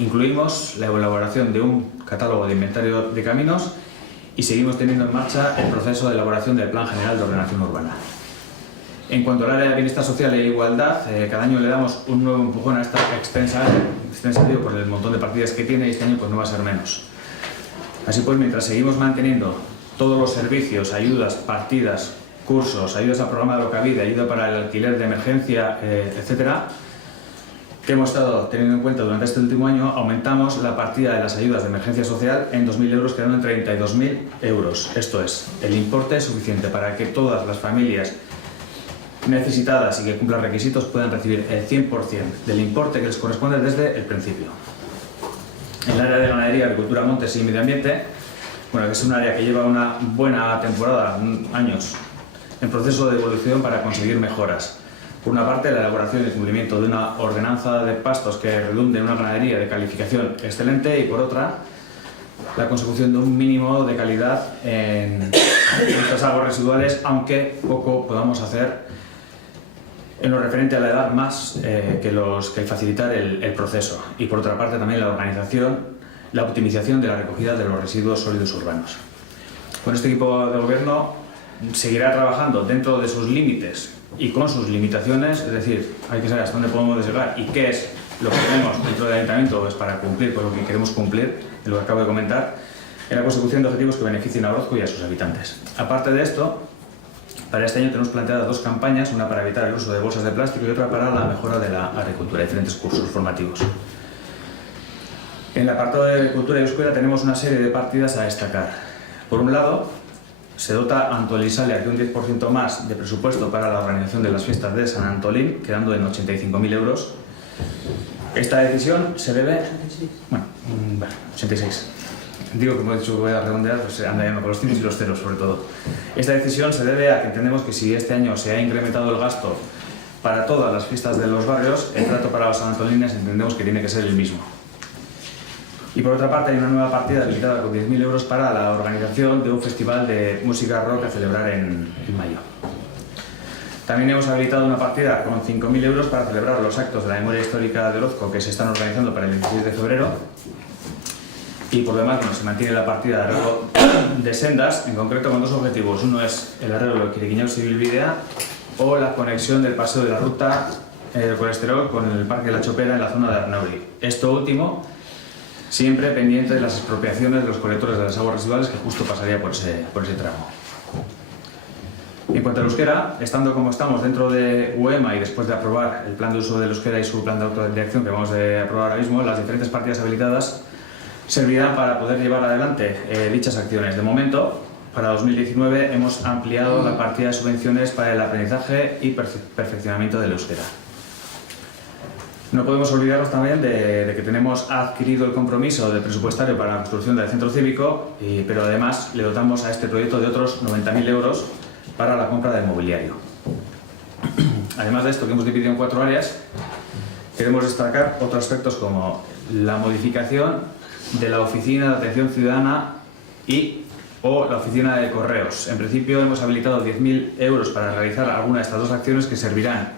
Incluimos la elaboración de un catálogo de inventario de caminos y seguimos teniendo en marcha el proceso de elaboración del Plan General de Ordenación Urbana. En cuanto al área de bienestar social e igualdad, cada año le damos un nuevo empujón a esta extensa área, por el montón de partidas que tiene, y este año pues no va a ser menos. Así pues, mientras seguimos manteniendo todos los servicios, ayudas, partidas, cursos, ayudas al programa de Alokabide, ayuda para el alquiler de emergencia, etcétera, que hemos estado teniendo en cuenta durante este último año, aumentamos la partida de las ayudas de emergencia social en 2.000 euros, quedando en 32.000 euros. Esto es, el importe suficiente para que todas las familias necesitadas y que cumplan requisitos puedan recibir el 100% del importe que les corresponde desde el principio. En el área de ganadería, agricultura, montes y medio ambiente, bueno, que es un área que lleva una buena temporada, años, en proceso de evolución para conseguir mejoras. Por una parte, la elaboración y el cumplimiento de una ordenanza de pastos que redunde en una ganadería de calificación excelente, y por otra, la consecución de un mínimo de calidad en nuestras aguas residuales, aunque poco podamos hacer en lo referente a la edad, más que el facilitar el proceso. Y por otra parte también la organización, la optimización de la recogida de los residuos sólidos urbanos. Con este equipo de gobierno seguirá trabajando dentro de sus límites y con sus limitaciones, es decir, hay que saber hasta dónde podemos llegar y qué es lo que tenemos dentro del ayuntamiento pues, para cumplir con lo que queremos cumplir, en lo que acabo de comentar, en la consecución de objetivos que beneficien a Orozco y a sus habitantes. Aparte de esto, para este año tenemos planteadas 2 campañas, una para evitar el uso de bolsas de plástico y otra para la mejora de la agricultura, diferentes cursos formativos. En el apartado de cultura y euskera tenemos una serie de partidas a destacar. Por un lado, se dota a Antolisalia de un 10% más de presupuesto para la organización de las fiestas de San Antolín, quedando en 85.000 euros. Esta decisión se debe... Bueno, 86. Digo, como he dicho que voy a redondear, pues anda yendo con los cines y los ceros sobre todo. Esta decisión se debe a que entendemos que si este año se ha incrementado el gasto para todas las fiestas de los barrios, el trato para los sanantolines entendemos que tiene que ser el mismo. Y por otra parte hay una nueva partida limitada con 10.000 euros para la organización de un festival de música rock a celebrar en mayo. También hemos habilitado una partida con 5.000 euros para celebrar los actos de la memoria histórica de Orozco que se están organizando para el 16 de febrero. Y por lo demás, bueno, se mantiene la partida de arreglo de sendas, en concreto con 2 objetivos. Uno es el arreglo de Quiriquiñaus y Bilbidea o la conexión del paseo de la ruta del colesterol con el Parque de la Chopera en la zona de Arnauri. Esto último, siempre pendiente de las expropiaciones de los colectores de las aguas residuales que justo pasaría por ese tramo. En cuanto al euskera, estando como estamos dentro de UEMA y después de aprobar el plan de uso del euskera y su plan de autodirección que vamos a aprobar ahora mismo, las diferentes partidas habilitadas servirán para poder llevar adelante dichas acciones. De momento, para 2019 hemos ampliado la partida de subvenciones para el aprendizaje y perfeccionamiento del euskera. No podemos olvidarnos también de que tenemos adquirido el compromiso del presupuestario para la construcción del centro cívico, pero además le dotamos a este proyecto de otros 90.000 euros para la compra del mobiliario. Además de esto, que hemos dividido en 4 áreas, queremos destacar otros aspectos como la modificación de la oficina de atención ciudadana o la oficina de correos. En principio hemos habilitado 10.000 euros para realizar alguna de estas 2 acciones que servirán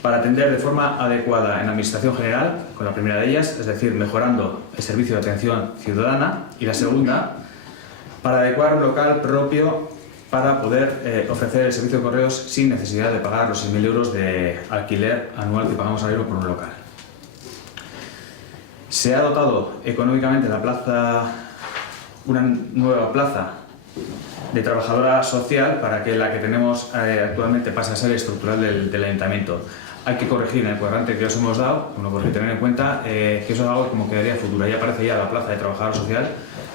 para atender de forma adecuada en la administración general, con la primera de ellas, es decir, mejorando el servicio de atención ciudadana, y la segunda, para adecuar un local propio para poder ofrecer el servicio de correos sin necesidad de pagar los 6.000 euros de alquiler anual que pagamos al euro por un local. Se ha dotado económicamente una nueva plaza de trabajadora social para que la que tenemos actualmente pase a ser estructural del ayuntamiento. Hay que corregir en el cuadrante que os hemos dado, porque tener en cuenta que eso es algo como quedaría futuro. Ahí aparece ya la plaza de trabajadora social.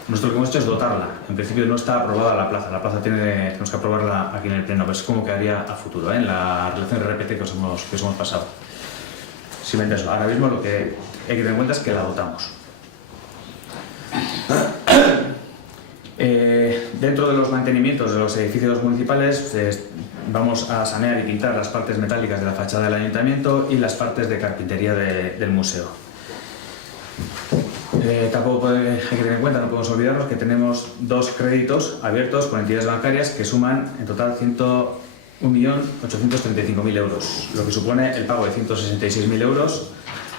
Nosotros lo que hemos hecho es dotarla. En principio no está aprobada la plaza tenemos que aprobarla aquí en el pleno, pero es como quedaría a futuro, en la relación de RPT que os hemos pasado. Simplemente eso. Ahora mismo lo que hay que tener en cuenta es que la dotamos. Dentro de los mantenimientos de los edificios municipales vamos a sanear y pintar las partes metálicas de la fachada del ayuntamiento y las partes de carpintería del museo. Tampoco hay que tener en cuenta, no podemos olvidarnos que tenemos 2 créditos abiertos con entidades bancarias que suman en total 1.835.000 euros, lo que supone el pago de 166.000 euros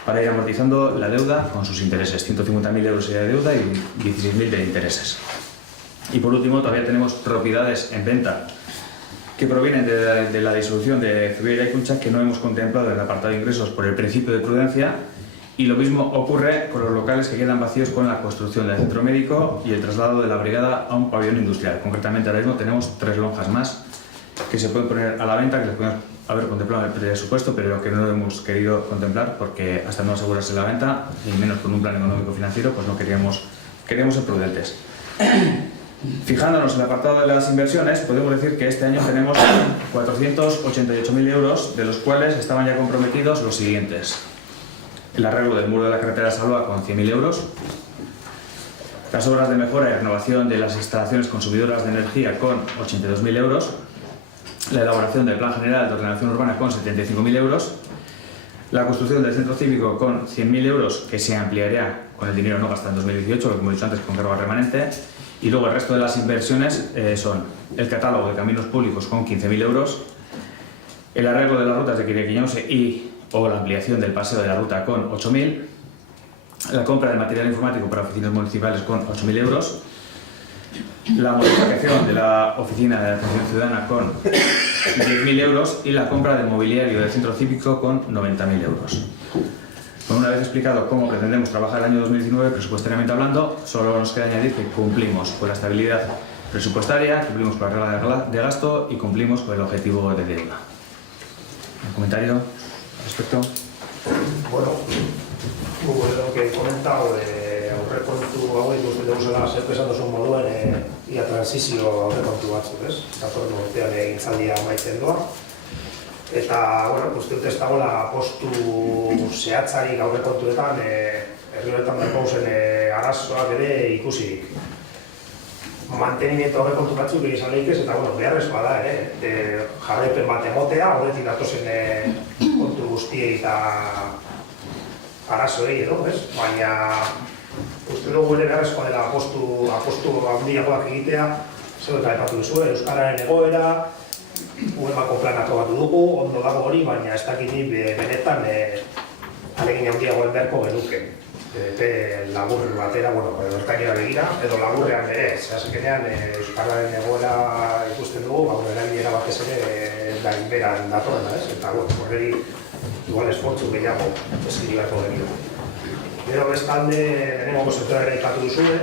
para ir amortizando la deuda con sus intereses, 150.000 euros de deuda y 16.000 de intereses. Y por último, todavía tenemos propiedades en venta que provienen de la disolución de Zubiera y Kuncha que no hemos contemplado en el apartado de ingresos por el principio de prudencia, y lo mismo ocurre con los locales que quedan vacíos con la construcción del centro médico y el traslado de la brigada a un pabellón industrial. Concretamente ahora mismo tenemos 3 lonjas más que se pueden poner a la venta, que les podemos haber contemplado en el presupuesto, pero que no lo hemos querido contemplar porque hasta no asegurarse la venta, y menos con un plan económico financiero, pues no queríamos ser prudentes. Fijándonos en el apartado de las inversiones, podemos decir que este año tenemos 488.000 euros, de los cuales estaban ya comprometidos los siguientes: el arreglo del muro de la carretera de Salva con 100.000 euros, las obras de mejora y renovación de las instalaciones consumidoras de energía con 82.000 euros, la elaboración del plan general de ordenación urbana con 75.000 euros, la construcción del centro cívico con 100.000 euros, que se ampliaría con el dinero no gastado en 2018, lo que hemos dicho antes, con cargo remanente. Y luego el resto de las inversiones son el catálogo de caminos públicos con 15.000 euros, el arreglo de las rutas de Quiriquiñaus o la ampliación del paseo de la ruta con 8.000, la compra de material informático para oficinas municipales con 8.000 euros, la modificación de la oficina de atención ciudadana con 10.000 euros y la compra de mobiliario del centro cívico con 90.000 euros. Bueno, una vez explicado cómo pretendemos trabajar el año 2019 presupuestariamente hablando, solo nos queda añadir que cumplimos con la estabilidad presupuestaria, cumplimos con la regla de gasto y cumplimos con el objetivo de deuda. ¿Un comentario al respecto? Bueno, lo que he comentado, aurrekontu hauek uste duguzela zerpezatu zuen moduen ia transizio aurrekontu batzuk, ez? Datorren urtean egintzaldia amaitzen doa. Eta, bueno, uste dut ez dagoela postu zehatzarik aurrekontuetan, herri honetan daukaguzen arazoak ere ikusirik. Mantenimiento aurrekontu batzuk izan lehikez, eta, bueno, beharrezkoa da, jarraipen bat egotea, horretik datozen kontu guztiei eta arazoei edo, ez? Baina, uste dugu ere beharrezkoa dela apostu handiagoak egitea, zer eta aipatu duzu, euskararen egoera, UEMako planak batu dugu, ondo dago hori, baina ez dakit ni benetan alegin handiagoen beharko genuke. Epe labur batera, bueno, bertainera begira, edo laburrean ere, zehazkenean euskararen egoera ikusten dugu, erabilera batez ere gainberan datorrena, ez? Eta, bueno, horreri igual esfortzu gehiago eskiri beharko genio. Gero bestalde, lehenengoko sektorea ere aipatu duzue,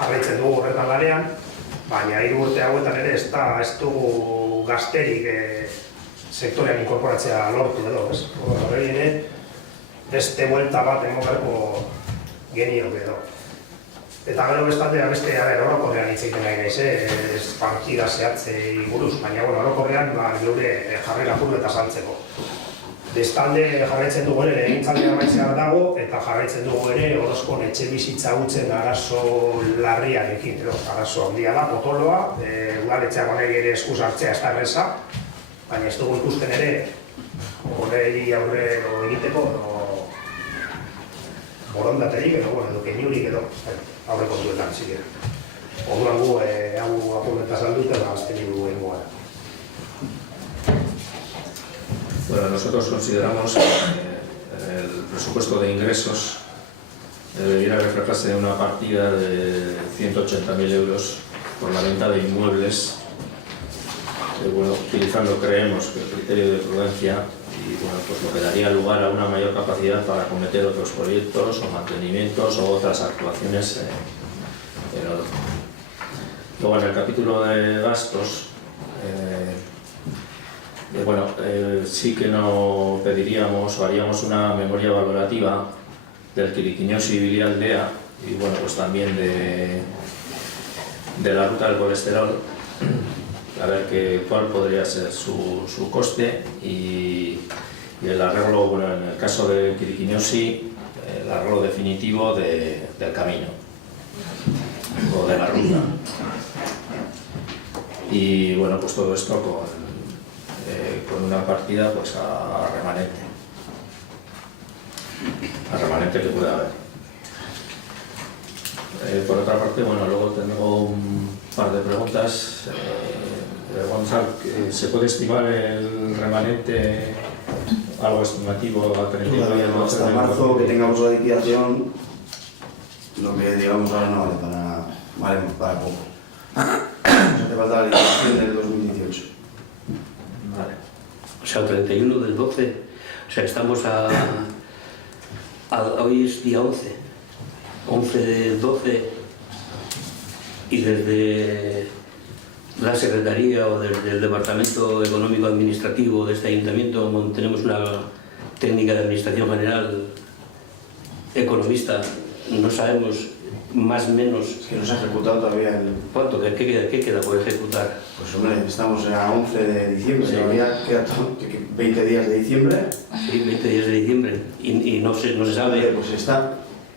jarraitzen dugu horretan lanean, baina 3 urte hauetan ere ez dugu gazterik sektorean inkorporatzea lortu edo, ez? Horreri ere, beste buelta bat emokarko geniok edo. Eta gero bestalde, beste, orokorrean hitz egiten nahi naiz, ez partida zehatzei buruz, baina, bueno, orokorrean geure jarrera puru eta saltzeko. Bestalde jarraitzen dugu ere egintzaldea amaitzea dago, eta jarraitzen dugu ere Orozkon etxe bizitza hutzen arazo larriarekin, arazo handia da, potoloa, udaletxeak honek ere eskuz hartzea ez da erreza, baina ez dugu ikusten ere horrei aurre egiteko, borondaterik edo keinurik edo aurrekontuetan zikera. Orduan gu hau apurmenta saldu eta azteni dugu engoa. Bueno, nosotros consideramos que el presupuesto de ingresos debiera reflejarse en una partida de 180.000 euros por la venta de inmuebles, bueno, utilizando, creemos, que el criterio de prudencia y bueno, pues lo que daría lugar a una mayor capacidad para acometer otros proyectos o mantenimientos o otras actuaciones en orden. Luego, en el capítulo de gastos, bueno, sí que no pediríamos o haríamos una memoria valorativa del Quiriquiñosi y Vilialdea y bueno, pues también de la ruta del colesterol, a ver cuál podría ser su coste y el arreglo, bueno, en el caso de Quiriquiñosi, el arreglo definitivo del camino o de la ruta. Y bueno, pues todo esto con una partida pues a remanente que pueda haber. Por otra parte, bueno, luego tengo un par de preguntas. Gonzalo, ¿se puede estimar el remanente, algo estimativo a 39? Hasta marzo que tengamos la liquidación, lo que digamos ahora no vale para poco. Nos hace falta la liquidación del 2018. Vale. O sea, 31 del 12, o sea, estamos hoy es día 11 del 12, y desde la Secretaría o desde el Departamento Económico Administrativo de este Ayuntamiento tenemos una técnica de Administración General, economista, no sabemos más o menos... Es que no se ha ejecutado todavía el... ¿Cuánto? ¿Qué queda por ejecutar? Pues hombre, estamos a 11 de diciembre, sí. Todavía quedan 20 días de diciembre. Sí, 20 días de diciembre, y no se sabe...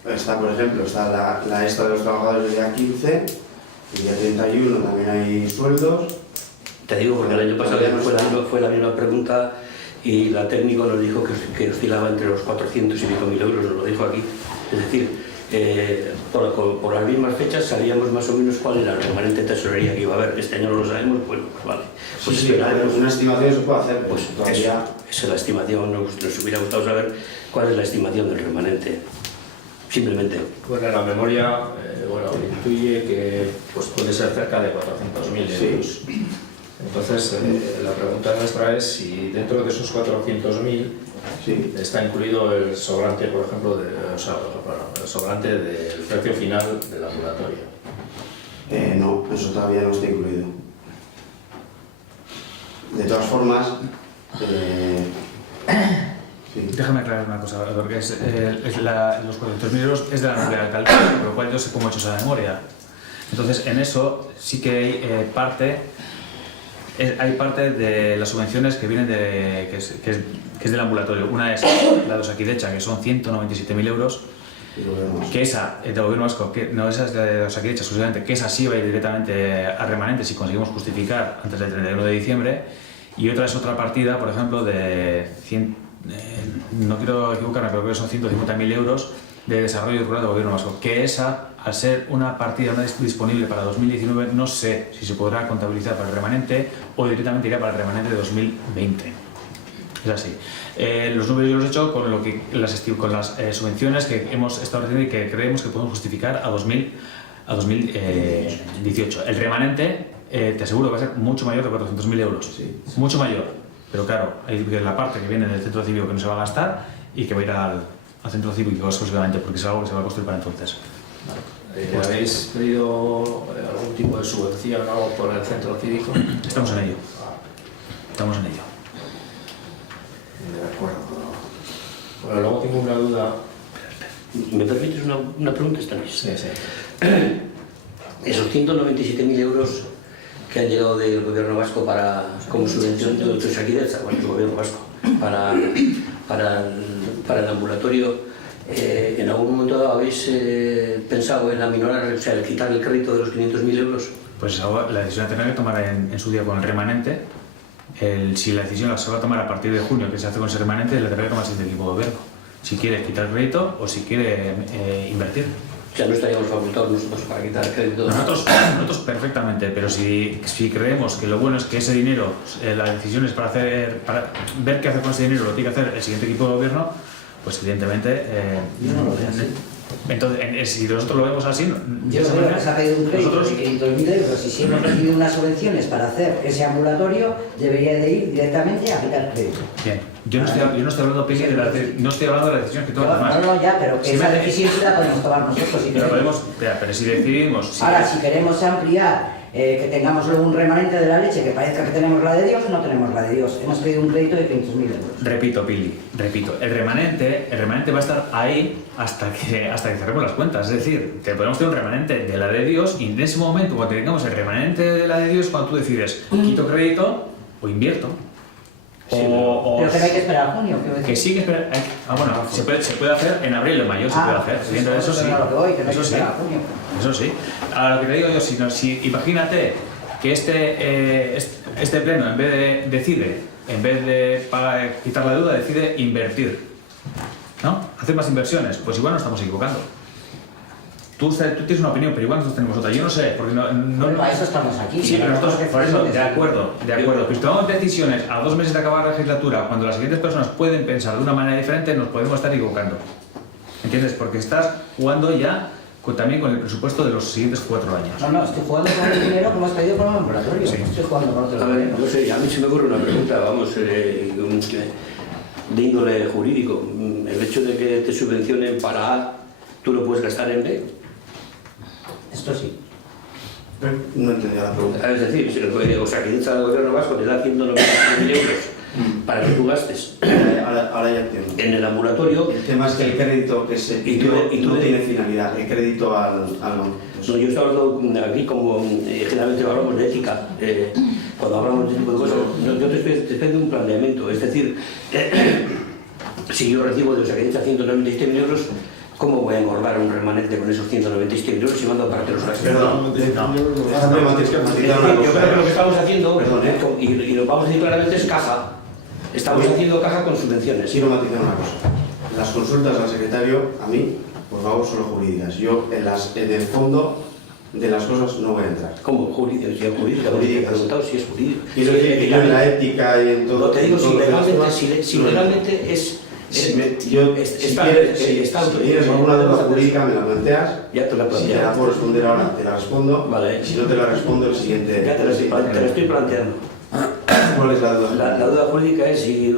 Pues está, por ejemplo, está la esta de los trabajadores del día 15, el día 31 también hay sueldos. Te digo porque el año pasado fue la misma pregunta y la técnico nos dijo que oscilaba entre los 400 y pico mil euros, nos lo dijo aquí. Es decir, por las mismas fechas sabíamos más o menos cuál era el remanente de tesorería que iba a haber. Este año no lo sabemos, bueno, pues vale. Pues sí, una estimación se puede hacer, pues todavía... Esa es la estimación, nos hubiera gustado saber cuál es la estimación del remanente. Simplemente. Bueno, la memoria bueno, intuye que pues, puede ser cerca de 400.000 euros. Entonces, la pregunta nuestra es si dentro de esos 400.000 Sí. está incluido el sobrante, por ejemplo, o sea, bueno, el sobrante del precio final del ambulatorio. No, eso todavía no está incluido. De todas formas, sí. Déjame aclarar una cosa, porque los 400.000 euros es de la memoria del cálculo, por lo cual yo sé cómo he hecho esa memoria. Entonces, en eso sí que hay parte de las subvenciones que vienen que es del ambulatorio. Una es la de Osakidecha, que son 197.000 euros, que esa, del gobierno vasco, que no, esa es de Osakidecha exclusivamente, que esa sí va a ir directamente a remanente si conseguimos justificar antes del 31 de diciembre, y otra es otra partida, por ejemplo, de 100, no quiero equivocarme, pero creo que son 150.000 euros de desarrollo rural del gobierno vasco, que esa, al ser una partida no disponible para 2019, no sé si se podrá contabilizar para el remanente o directamente irá para el remanente de 2020. Es así. Los números yo los he hecho con las subvenciones que hemos estado recibiendo y que creemos que podemos justificar a 2018. El remanente, te aseguro que va a ser mucho mayor de 400.000 euros. Sí. Mucho mayor. Pero claro, hay la parte que viene del centro cívico que no se va a gastar y que va a ir al centro cívico exclusivamente, porque es algo que se va a construir para entonces. ¿Habéis pedido algún tipo de subvención o algo por el centro cívico? Estamos en ello. Estamos en ello. De acuerdo. Bueno, luego tengo una duda. ¿Me permites una pregunta, Stanis? Sí. Esos 197.000 euros que han llegado del gobierno vasco como subvención de Osakidecha, bueno, el gobierno vasco, para el ambulatorio, ¿en algún momento habéis pensado en aminorar, o sea, en quitar el crédito de los 500.000 euros? Pues la decisión la tendrá que tomar en su día con el remanente. Si la decisión se va a tomar a partir de junio, que se hace con ese remanente, la tendrá que tomar el equipo de gobierno. Si quiere quitar el crédito o si quiere invertir. O sea, no estaríamos facultados nosotros para quitar el crédito. Nosotros perfectamente, pero si creemos que lo bueno es que ese dinero, las decisiones para ver qué hacer con ese dinero lo tiene que hacer el siguiente equipo de gobierno, pues evidentemente... Yo no lo veo así. Entonces, si nosotros lo vemos así... Yo creo que se ha pedido un crédito de 500.000 euros y si hemos recibido unas subvenciones para hacer ese ambulatorio, debería de ir directamente a quitar crédito. Bien, yo no estoy hablando, Pili, no estoy hablando de las decisiones que toman los demás. No, ya, pero que Si esa me- decisión sí la podemos tomar nosotros si Pero queremos. pero si decidimos... Ahora, si queremos ampliar, que tengamos luego un remanente de la leche, que parezca que tenemos la de Dios, no tenemos la de Dios. Hemos pedido un crédito de 500.000 euros. Repito, Pili, el remanente va a estar ahí hasta que cerremos las cuentas. Es decir, podemos tener un remanente de la de Dios y en ese momento, cuando tengamos el remanente de la de Dios, cuando tú decides, quito crédito o invierto. Pero que no hay que esperar a junio, quiero decir. Que sí que esperar. Bueno, se puede hacer en abril o en mayo, se puede hacer. Pues Evidentemente, eso sí. es a lo que voy, que no hay que Eso sí. esperar a junio. Eso sí. Ahora lo que te digo yo, si imagínate que este pleno, en vez de quitar la deuda, decide invertir, ¿no? Hacer más inversiones, pues igual nos estamos equivocando. Tú tienes una opinión, pero igual nosotros tenemos otra. Yo no sé, porque no Para eso estamos aquí. Sí, pero nosotros, por eso, de acuerdo. Pero si tomamos decisiones a 2 meses de acabar la legislatura, cuando las siguientes personas pueden pensar de una manera diferente, nos podemos estar equivocando. ¿Entiendes? Porque estás jugando ya también con el presupuesto de los siguientes 4 años. No, estoy jugando con el dinero que hemos pedido por el ambulatorio. Sí. Estoy jugando con otro A ver, dinero. no sé, a mí se me ocurre una pregunta, vamos, de índole jurídico. El hecho de que te subvencionen para A, ¿tú lo puedes gastar en B? Esto sí. No entendía la pregunta. Es decir, si el gobierno vasco te da 197.000 euros para que tú gastes Ahora ya entiendo. en el ambulatorio. El tema es que el crédito que se Y tú- no tiene finalidad, el crédito al banco. No, yo estaba hablando aquí como generalmente hablamos de ética, cuando hablamos de este tipo de cosas, yo te estoy haciendo un planteamiento, es decir, si yo recibo de Osakidecha 197.000 euros, ¿cómo voy a engordar un remanente con esos 197.000 euros si mando aparte los gastos? Perdón, déjame matizar una Yo creo que lo cosa. que estamos haciendo, Perdón, y lo vamos a decir claramente, es caja. Estamos haciendo caja con subvenciones. Quiero matizar una cosa. Las consultas al secretario, a mí, por favor, solo jurídicas. Yo en el fondo de las cosas no voy a entrar. ¿Cómo? Jurídica, si es jurídica. He preguntado si es jurídica. Quiero decir que yo en la ética y en todo... No te digo en si todos los legalmente, temas, si no legalmente es Si tienes alguna duda jurídica, me la planteas. Ya te la Si te la planteas. puedo responder ahora, te la respondo. Vale. Si no te la respondo, el siguiente. Ya te la estoy planteando. ¿Cuál es la duda? La duda jurídica es si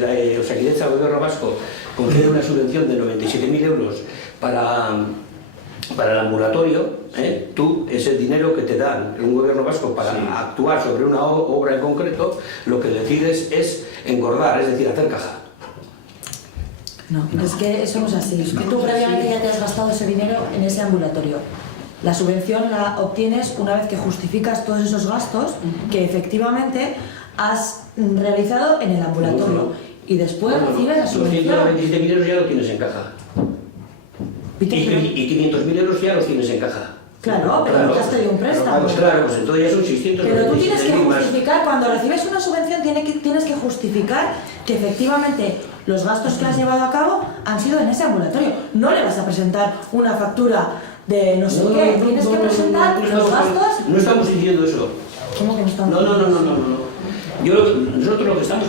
la Osakidetza, el Gobierno vasco, concede una subvención de 97.000 euros para el ambulatorio, tú, ese dinero que te dan un Gobierno vasco para actuar sobre una obra en concreto, lo que decides es engordar, es decir, hacer caja. No, es que eso no es así. Es que tú previamente ya te has gastado ese dinero en ese ambulatorio. La subvención la obtienes una vez que justificas todos esos gastos que efectivamente has realizado en el ambulatorio. Y después recibes la subvención. 227.000 euros ya lo tienes en caja. Y 500.000 euros ya los tienes en caja. Claro, pero te has pedido un préstamo. Pues claro, pues entonces ya son 600. Pero tú tienes que justificar, cuando recibes una subvención tienes que justificar que efectivamente los gastos que has llevado a cabo han sido en ese ambulatorio. No le vas a presentar una factura de no sé qué, tienes que presentar los gastos. No estamos diciendo eso. ¿Cómo que no estamos? No. Nosotros lo que estamos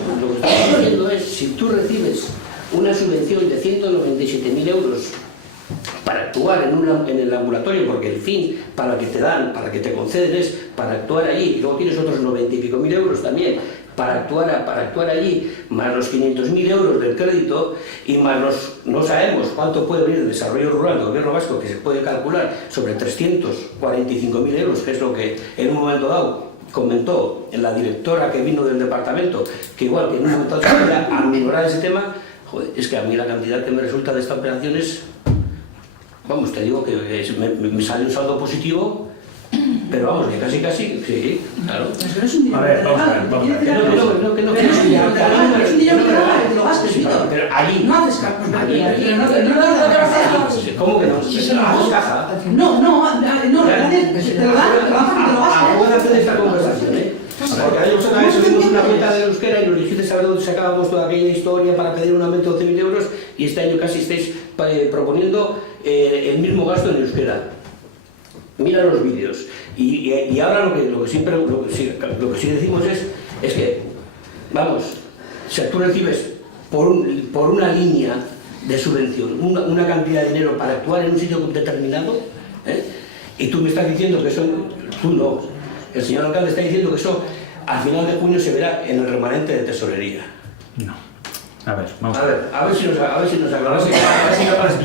diciendo es, si tú recibes una subvención de 197.000 euros para actuar en el ambulatorio, porque el fin para que te dan, para que te conceden es para actuar allí, y luego tienes otros 90 y pico mil euros también para actuar allí, más los 500.000 euros del crédito y más no sabemos cuánto puede venir el desarrollo rural del Gobierno vasco, que se puede calcular sobre 345.000 euros, que es lo que en un momento dado comentó la directora que vino del departamento, que igual que en un momento dado se podía aminorar ese tema. Joder, es que a mí la cantidad que me resulta de esta operación es, vamos, te digo que me sale un saldo positivo, pero vamos, que casi, sí, claro. Es que no es un dinero. A ver, vamos a ver. Que no es un dinero que es un dinero que te lo gastes, Víctor. Pero allí. No haces caja. Allí. ¿Cómo que no? ¿Haces caja? No, te lo dan para que te lo gastes. Puedo hacer esta conversación, porque ayer otra vez subimos una cuenta de euskera y nos dijiste saber dónde sacábamos toda aquella historia para pedir un aumento de 12.000 euros y este año casi estáis proponiendo el mismo gasto en euskera. Mira los vídeos. Y ahora lo que sí decimos es que, vamos, o sea, tú recibes por una línea de subvención una cantidad de dinero para actuar en un sitio determinado, y tú me estás diciendo que eso, tú no, el señor alcalde está diciendo que eso al final de junio se verá en el remanente de tesorería. No. A ver, vamos A ver si nos aclaramos. A ver si es capaz de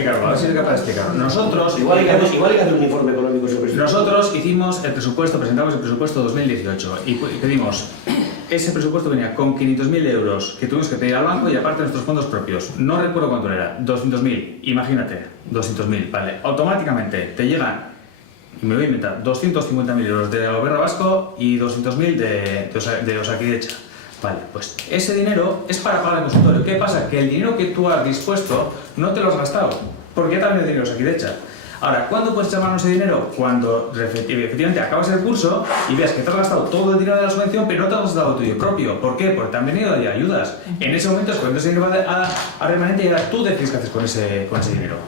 explicarlo. Nosotros, Igual hay que hacer un informe económico sobre esto. nosotros hicimos el presupuesto, presentamos el presupuesto 2018 y pedimos, ese presupuesto venía con 500.000 euros que tuvimos que pedir al banco y aparte nuestros fondos propios. No recuerdo cuánto era, 200.000, imagínate, 200.000, vale. Automáticamente te llegan, y me voy a inventar, 250.000 euros de Gobierno vasco y 200.000 de Osakidetza. Vale, pues ese dinero es para pagar el consultorio. ¿Qué pasa? Que el dinero que tú has dispuesto no te lo has gastado, porque ya te ha venido dinero Osakidetza. Ahora, ¿cuándo puedes llamarnos ese dinero? Cuando efectivamente acabas el curso y veas que te has gastado todo el dinero de la subvención, pero no te has gastado tuyo propio. ¿Por qué? Porque te han venido de ayudas. En ese momento es cuando ese dinero va a remanente y ahora tú decides qué haces con ese dinero.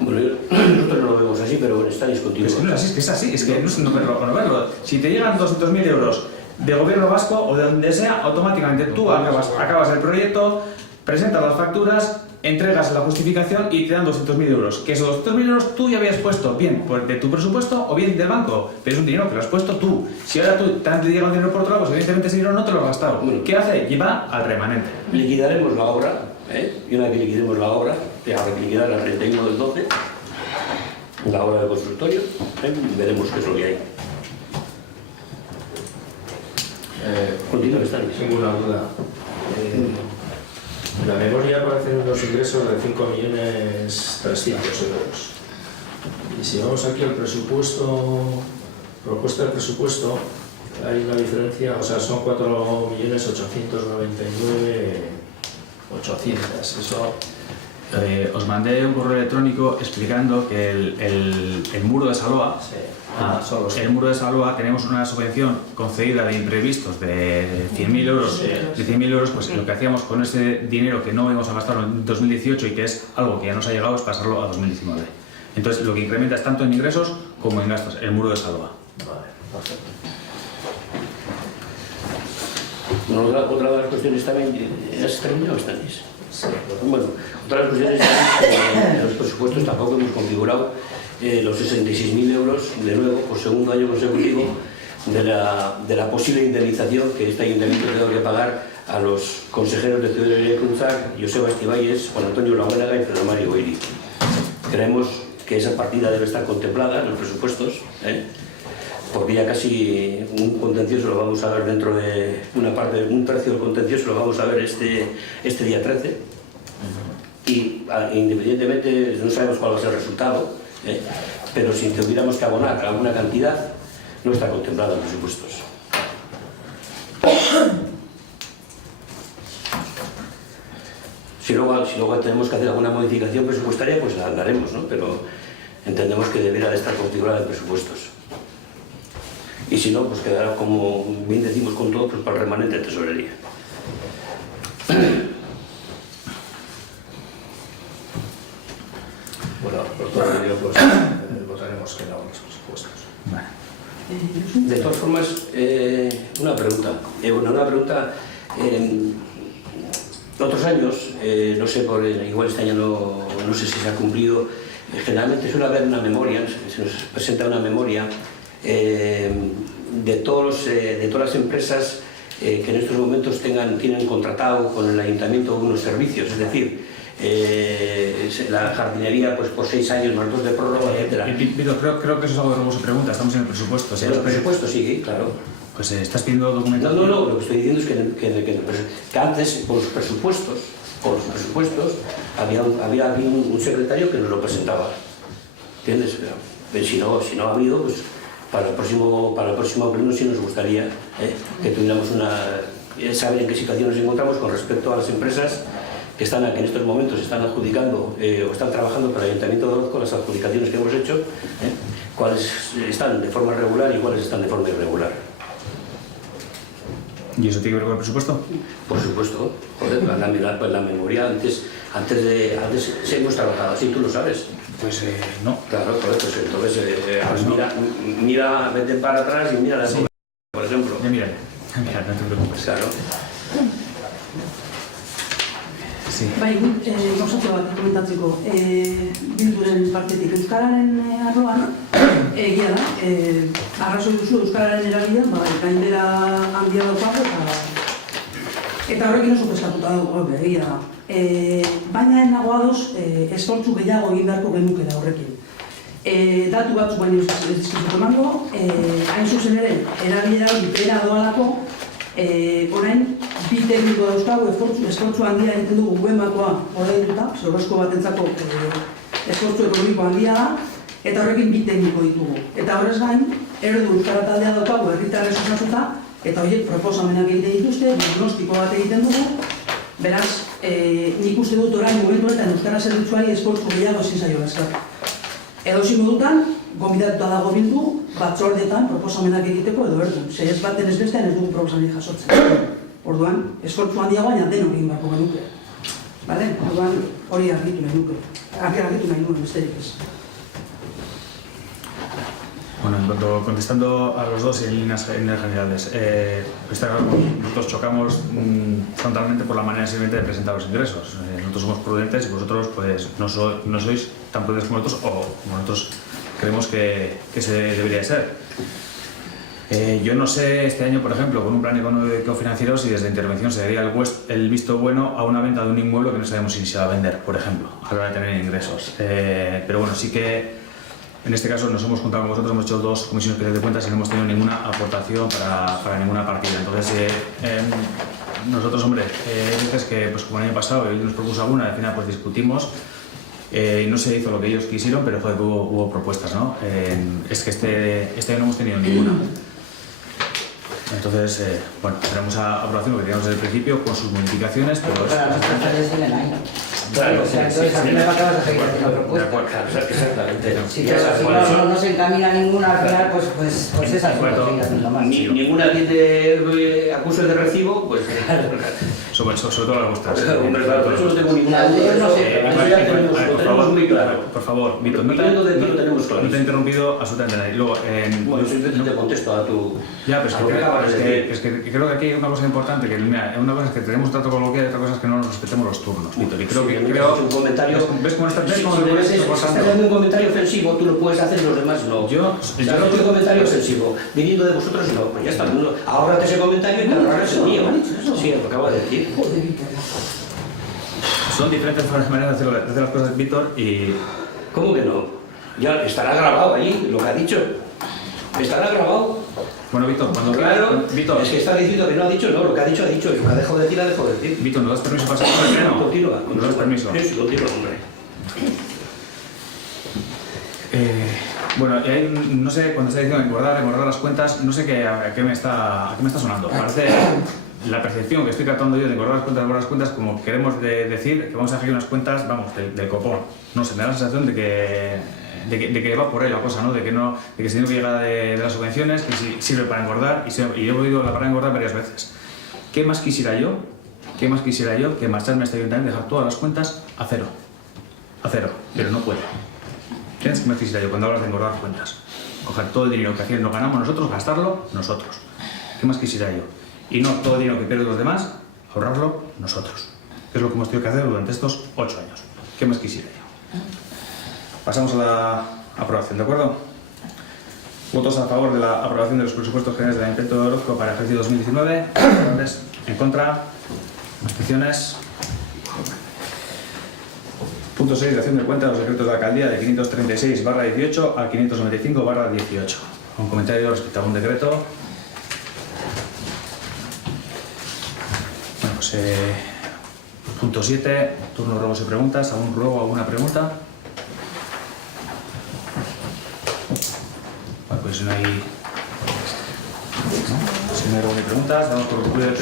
Bueno, nosotros no lo vemos así, pero bueno, está discutido. Es que no es así, es que no es no verlo. Si te llegan 200.000 euros de Gobierno vasco o de donde sea, automáticamente tú acabas el proyecto, presentas las facturas, entregas la justificación y te dan 200.000 euros. Que esos 200.000 euros tú ya habías puesto bien de tu presupuesto o bien del banco, pero es un dinero que lo has puesto tú. Si ahora tú te llega un dinero por otro lado, pues evidentemente ese dinero no te lo has gastado. ¿Qué hace? Lleva al remanente. Liquidaremos la obra, y una vez que liquidemos la obra, que habrá que liquidar el 31 del 12, la obra del consultorio, veremos qué es lo que hay. Continúa, Stan. Tengo una duda. En la memoria aparecen unos ingresos de 5.300.000 euros. Y si vamos aquí al presupuesto, propuesta del presupuesto, hay una diferencia, o sea, son 4.899.800. Eso. Os mandé un correo electrónico explicando que el muro de Saloa, el muro de Saloa, tenemos una subvención concedida de imprevistos de 100.000 euros. De 100.000 euros, pues lo que hacíamos con ese dinero que no íbamos a gastar en 2018 y que es algo que ya nos ha llegado es pasarlo a 2019. Entonces lo que incrementa es tanto en ingresos como en gastos, el muro de Saloa. Vale, perfecto. Bueno, otra de las cuestiones también, ¿has terminado, Stanis? Bueno, otra de las cuestiones es que en los presupuestos tampoco hemos configurado los 66.000 euros, de nuevo, por segundo año consecutivo, de la posible indemnización que este ayuntamiento tenga que pagar a los consejeros de Teodoro Irakuntzak, Joseba Estíbaiz, Juan Antonio Lauménaga y Pedro Mario Goiri. Creemos que esa partida debe estar contemplada en los presupuestos, porque ya casi un contencioso lo vamos a ver dentro de una parte, un tercio del contencioso lo vamos a ver este día 13, y independientemente no sabemos cuál va a ser el resultado, pero si tuviéramos que abonar alguna cantidad, no está contemplada en los presupuestos. Si luego tenemos que hacer alguna modificación presupuestaria, pues la haremos, ¿no? Pero entendemos que debería de estar configurada en presupuestos. Y si no, pues quedará, como bien decimos con todo, pues para el remanente de tesorería. Bueno, por todo ello, pues votaremos que no los presupuestos. De todas formas, una pregunta. Otros años, no sé, igual este año no sé si se ha cumplido, generalmente suele haber una memoria, se nos presenta una memoria de todas las empresas que en estos momentos tienen contratado con el ayuntamiento unos servicios, es decir, la jardinería pues por 6 años, más 2 de prórroga, etc. Creo que eso es algo de nuevo se pregunta, estamos en el presupuesto. En los presupuestos sí, claro. Pues estás pidiendo documentación. No, lo que estoy diciendo es que antes, con los presupuestos, había un secretario que nos lo presentaba. ¿Entiendes? Pero si no ha habido, pues para el próximo pleno sí nos gustaría que tuviéramos saber en qué situación nos encontramos con respecto a las empresas que en estos momentos están adjudicando o están trabajando para el Ayuntamiento de Orozco, las adjudicaciones que hemos hecho, cuáles están de forma regular y cuáles están de forma irregular. ¿Y eso tiene que ver con el presupuesto? Por supuesto. Joder, la memoria antes se hemos trabajado así, tú lo sabes. Pues no. Claro, pues entonces mira, vete para atrás y mira la época, por ejemplo. Mira, no te preocupes. Claro. Sí. Bai, gauzatxo bat komentatzeko, Bilduren partetik Euskararen arloan, egia da, arrazoi duzu Euskararen erabidean, gainbera handia daukago, eta horrekin oso peskatuta dago, egia da. Baina nago ados, esfortzu gehiago egin beharko genuke da horrekin. Datu batzuk baino ez dizkizut emango, hain zuzen ere, erabilera hori bera doalako, orain, bi tekniko dauzkagu, esfortzu handia egiten dugu guemakoa ordainduta, Orozko batentzako esfortzu ekonomiko handia da, eta horrekin bi tekniko ditugu. Eta horrez gain, erdu euskara taldea daukagu herritarrez osatuta, eta horiek proposamenak egiten dituzte, diagnostiko bat egiten dugu, beraz, nik uste dut orain momentu honetan euskara zerbitzuari esfortzu gehiago ezin zaio eskatu. Edozein modutan, gonbidatuta dago Bildu, batzordetan proposamenak egiteko edo erdu. Ze ez baten ez bestean ez dugu proposamenik jasotzen. Orduan, esfortzu handiagoa jaten hori inbarko genuke. Orduan, hori argitu nahi nuke. Argitu nahi nuen, besterik ez. Bueno, en cuanto contestando a los dos en líneas generales, está claro, nosotros chocamos frontalmente por la manera simplemente de presentar los ingresos. Nosotros somos prudentes y vosotros pues no sois tan prudentes como nosotros o como nosotros creemos que se debería ser. Yo no sé este año, por ejemplo, con un plan económico financiero, si desde intervención se daría el visto bueno a una venta de un inmueble que no sabemos si se va a vender, por ejemplo, a la hora de tener ingresos. Pero bueno, sí que en este caso nos hemos juntado con vosotros, hemos hecho 2 comisiones especiales de cuentas y no hemos tenido ninguna aportación para ninguna partida. Entonces, nosotros, hombre, hay veces que, pues como el año pasado, él nos propuso alguna, al final pues discutimos. No se hizo lo que ellos quisieron, pero joder, hubo propuestas, ¿no? Es que este año no hemos tenido ninguna. Entonces, bueno, tenemos aprobación, lo que teníamos desde el principio, con sus modificaciones, pero Para las transferencias en el año. Claro, O sea, entonces a mí me faltaba esa seguir haciendo De propuestas. acuerdo, exactamente. Si, Ya sabes si cuáles son. no se encamina ninguna al final, pues esa es Bueno, la seguir haciendo más. Ninguna tiene acuse de recibo, pues Sobre todo las vuestras. hombre, claro, por eso no tengo ninguna La de duda. ellos no sé, Eso pero ya tenemos, lo tenemos muy claro. Por favor, Víctor, no Viniendo de ti lo tenemos te he claro. interrumpido absolutamente nadie. Luego, Bueno, yo simplemente te contesto a tu... ya, pero a lo que acabas de decir. es que creo que aquí hay una cosa importante, que mira, una cosa es que tenemos un trato coloquial y otra cosa es que no nos respetemos los turnos, Víctor. Y creo Sí, que yo me creo he hecho un comentario. ¿ves cómo está Si cómo te me ves, está estás pasando? haciendo un comentario ofensivo, tú lo puedes hacer, los demás no. Yo no tengo comentario ofensivo. Viniendo de vosotros, no. Pues ya está. Ahórrate ese comentario y te ahorrarás el mío. Sí, lo acabo de decir. Joder, Víctor. son diferentes maneras de hacer las cosas, Víctor, y ¿Cómo que no? Ya estará grabado allí, lo que ha dicho. Estará grabado. bueno, Víctor, cuando Claro, Víctor, es que está diciendo que no ha dicho, no, lo que ha dicho, y lo que ha dejado de decir, ha dejado de decir. Víctor, ¿nos das permiso para salir del pleno? Continúa. ¿Nos das permiso? Sí, continúa, hombre. Bueno, y ahí, no sé, cuando está diciendo engordar las cuentas, no sé a qué me está sonando. Parece la percepción que estoy tratando yo de engordar las cuentas, como queremos decir que vamos a hacer unas cuentas, vamos, del copón. No sé, me da la sensación de que va por ahí la cosa, ¿no? De que ese dinero que llega de las subvenciones, que sirve para engordar, y yo he oído la palabra engordar varias veces. ¿Qué más quisiera yo que marcharme a este ayuntamiento y dejar todas las cuentas a cero? A cero, pero no puedo. ¿Qué más quisiera yo cuando hablas de engordar cuentas? Coger todo el dinero que aquí nos ganamos nosotros, gastarlo nosotros. ¿Qué más quisiera yo? Y no todo el dinero que pierden los demás, ahorrarlo nosotros. Que es lo que hemos tenido que hacer durante estos 8 años. ¿Qué más quisiera yo? Pasamos a la aprobación, ¿de acuerdo? Votos a favor de la aprobación de los presupuestos generales del Ayuntamiento de Orozco para el ejercicio 2019. En contra. Abstenciones. Punto 6. De acción de cuenta de los decretos de la alcaldía de 536/18 a 595/18. Un comentario respecto a un decreto. Bueno, pues punto 7. Turno ruegos y preguntas. ¿Algún ruego, alguna pregunta? Bueno, pues si no hay ruegos ni preguntas, damos por concluido el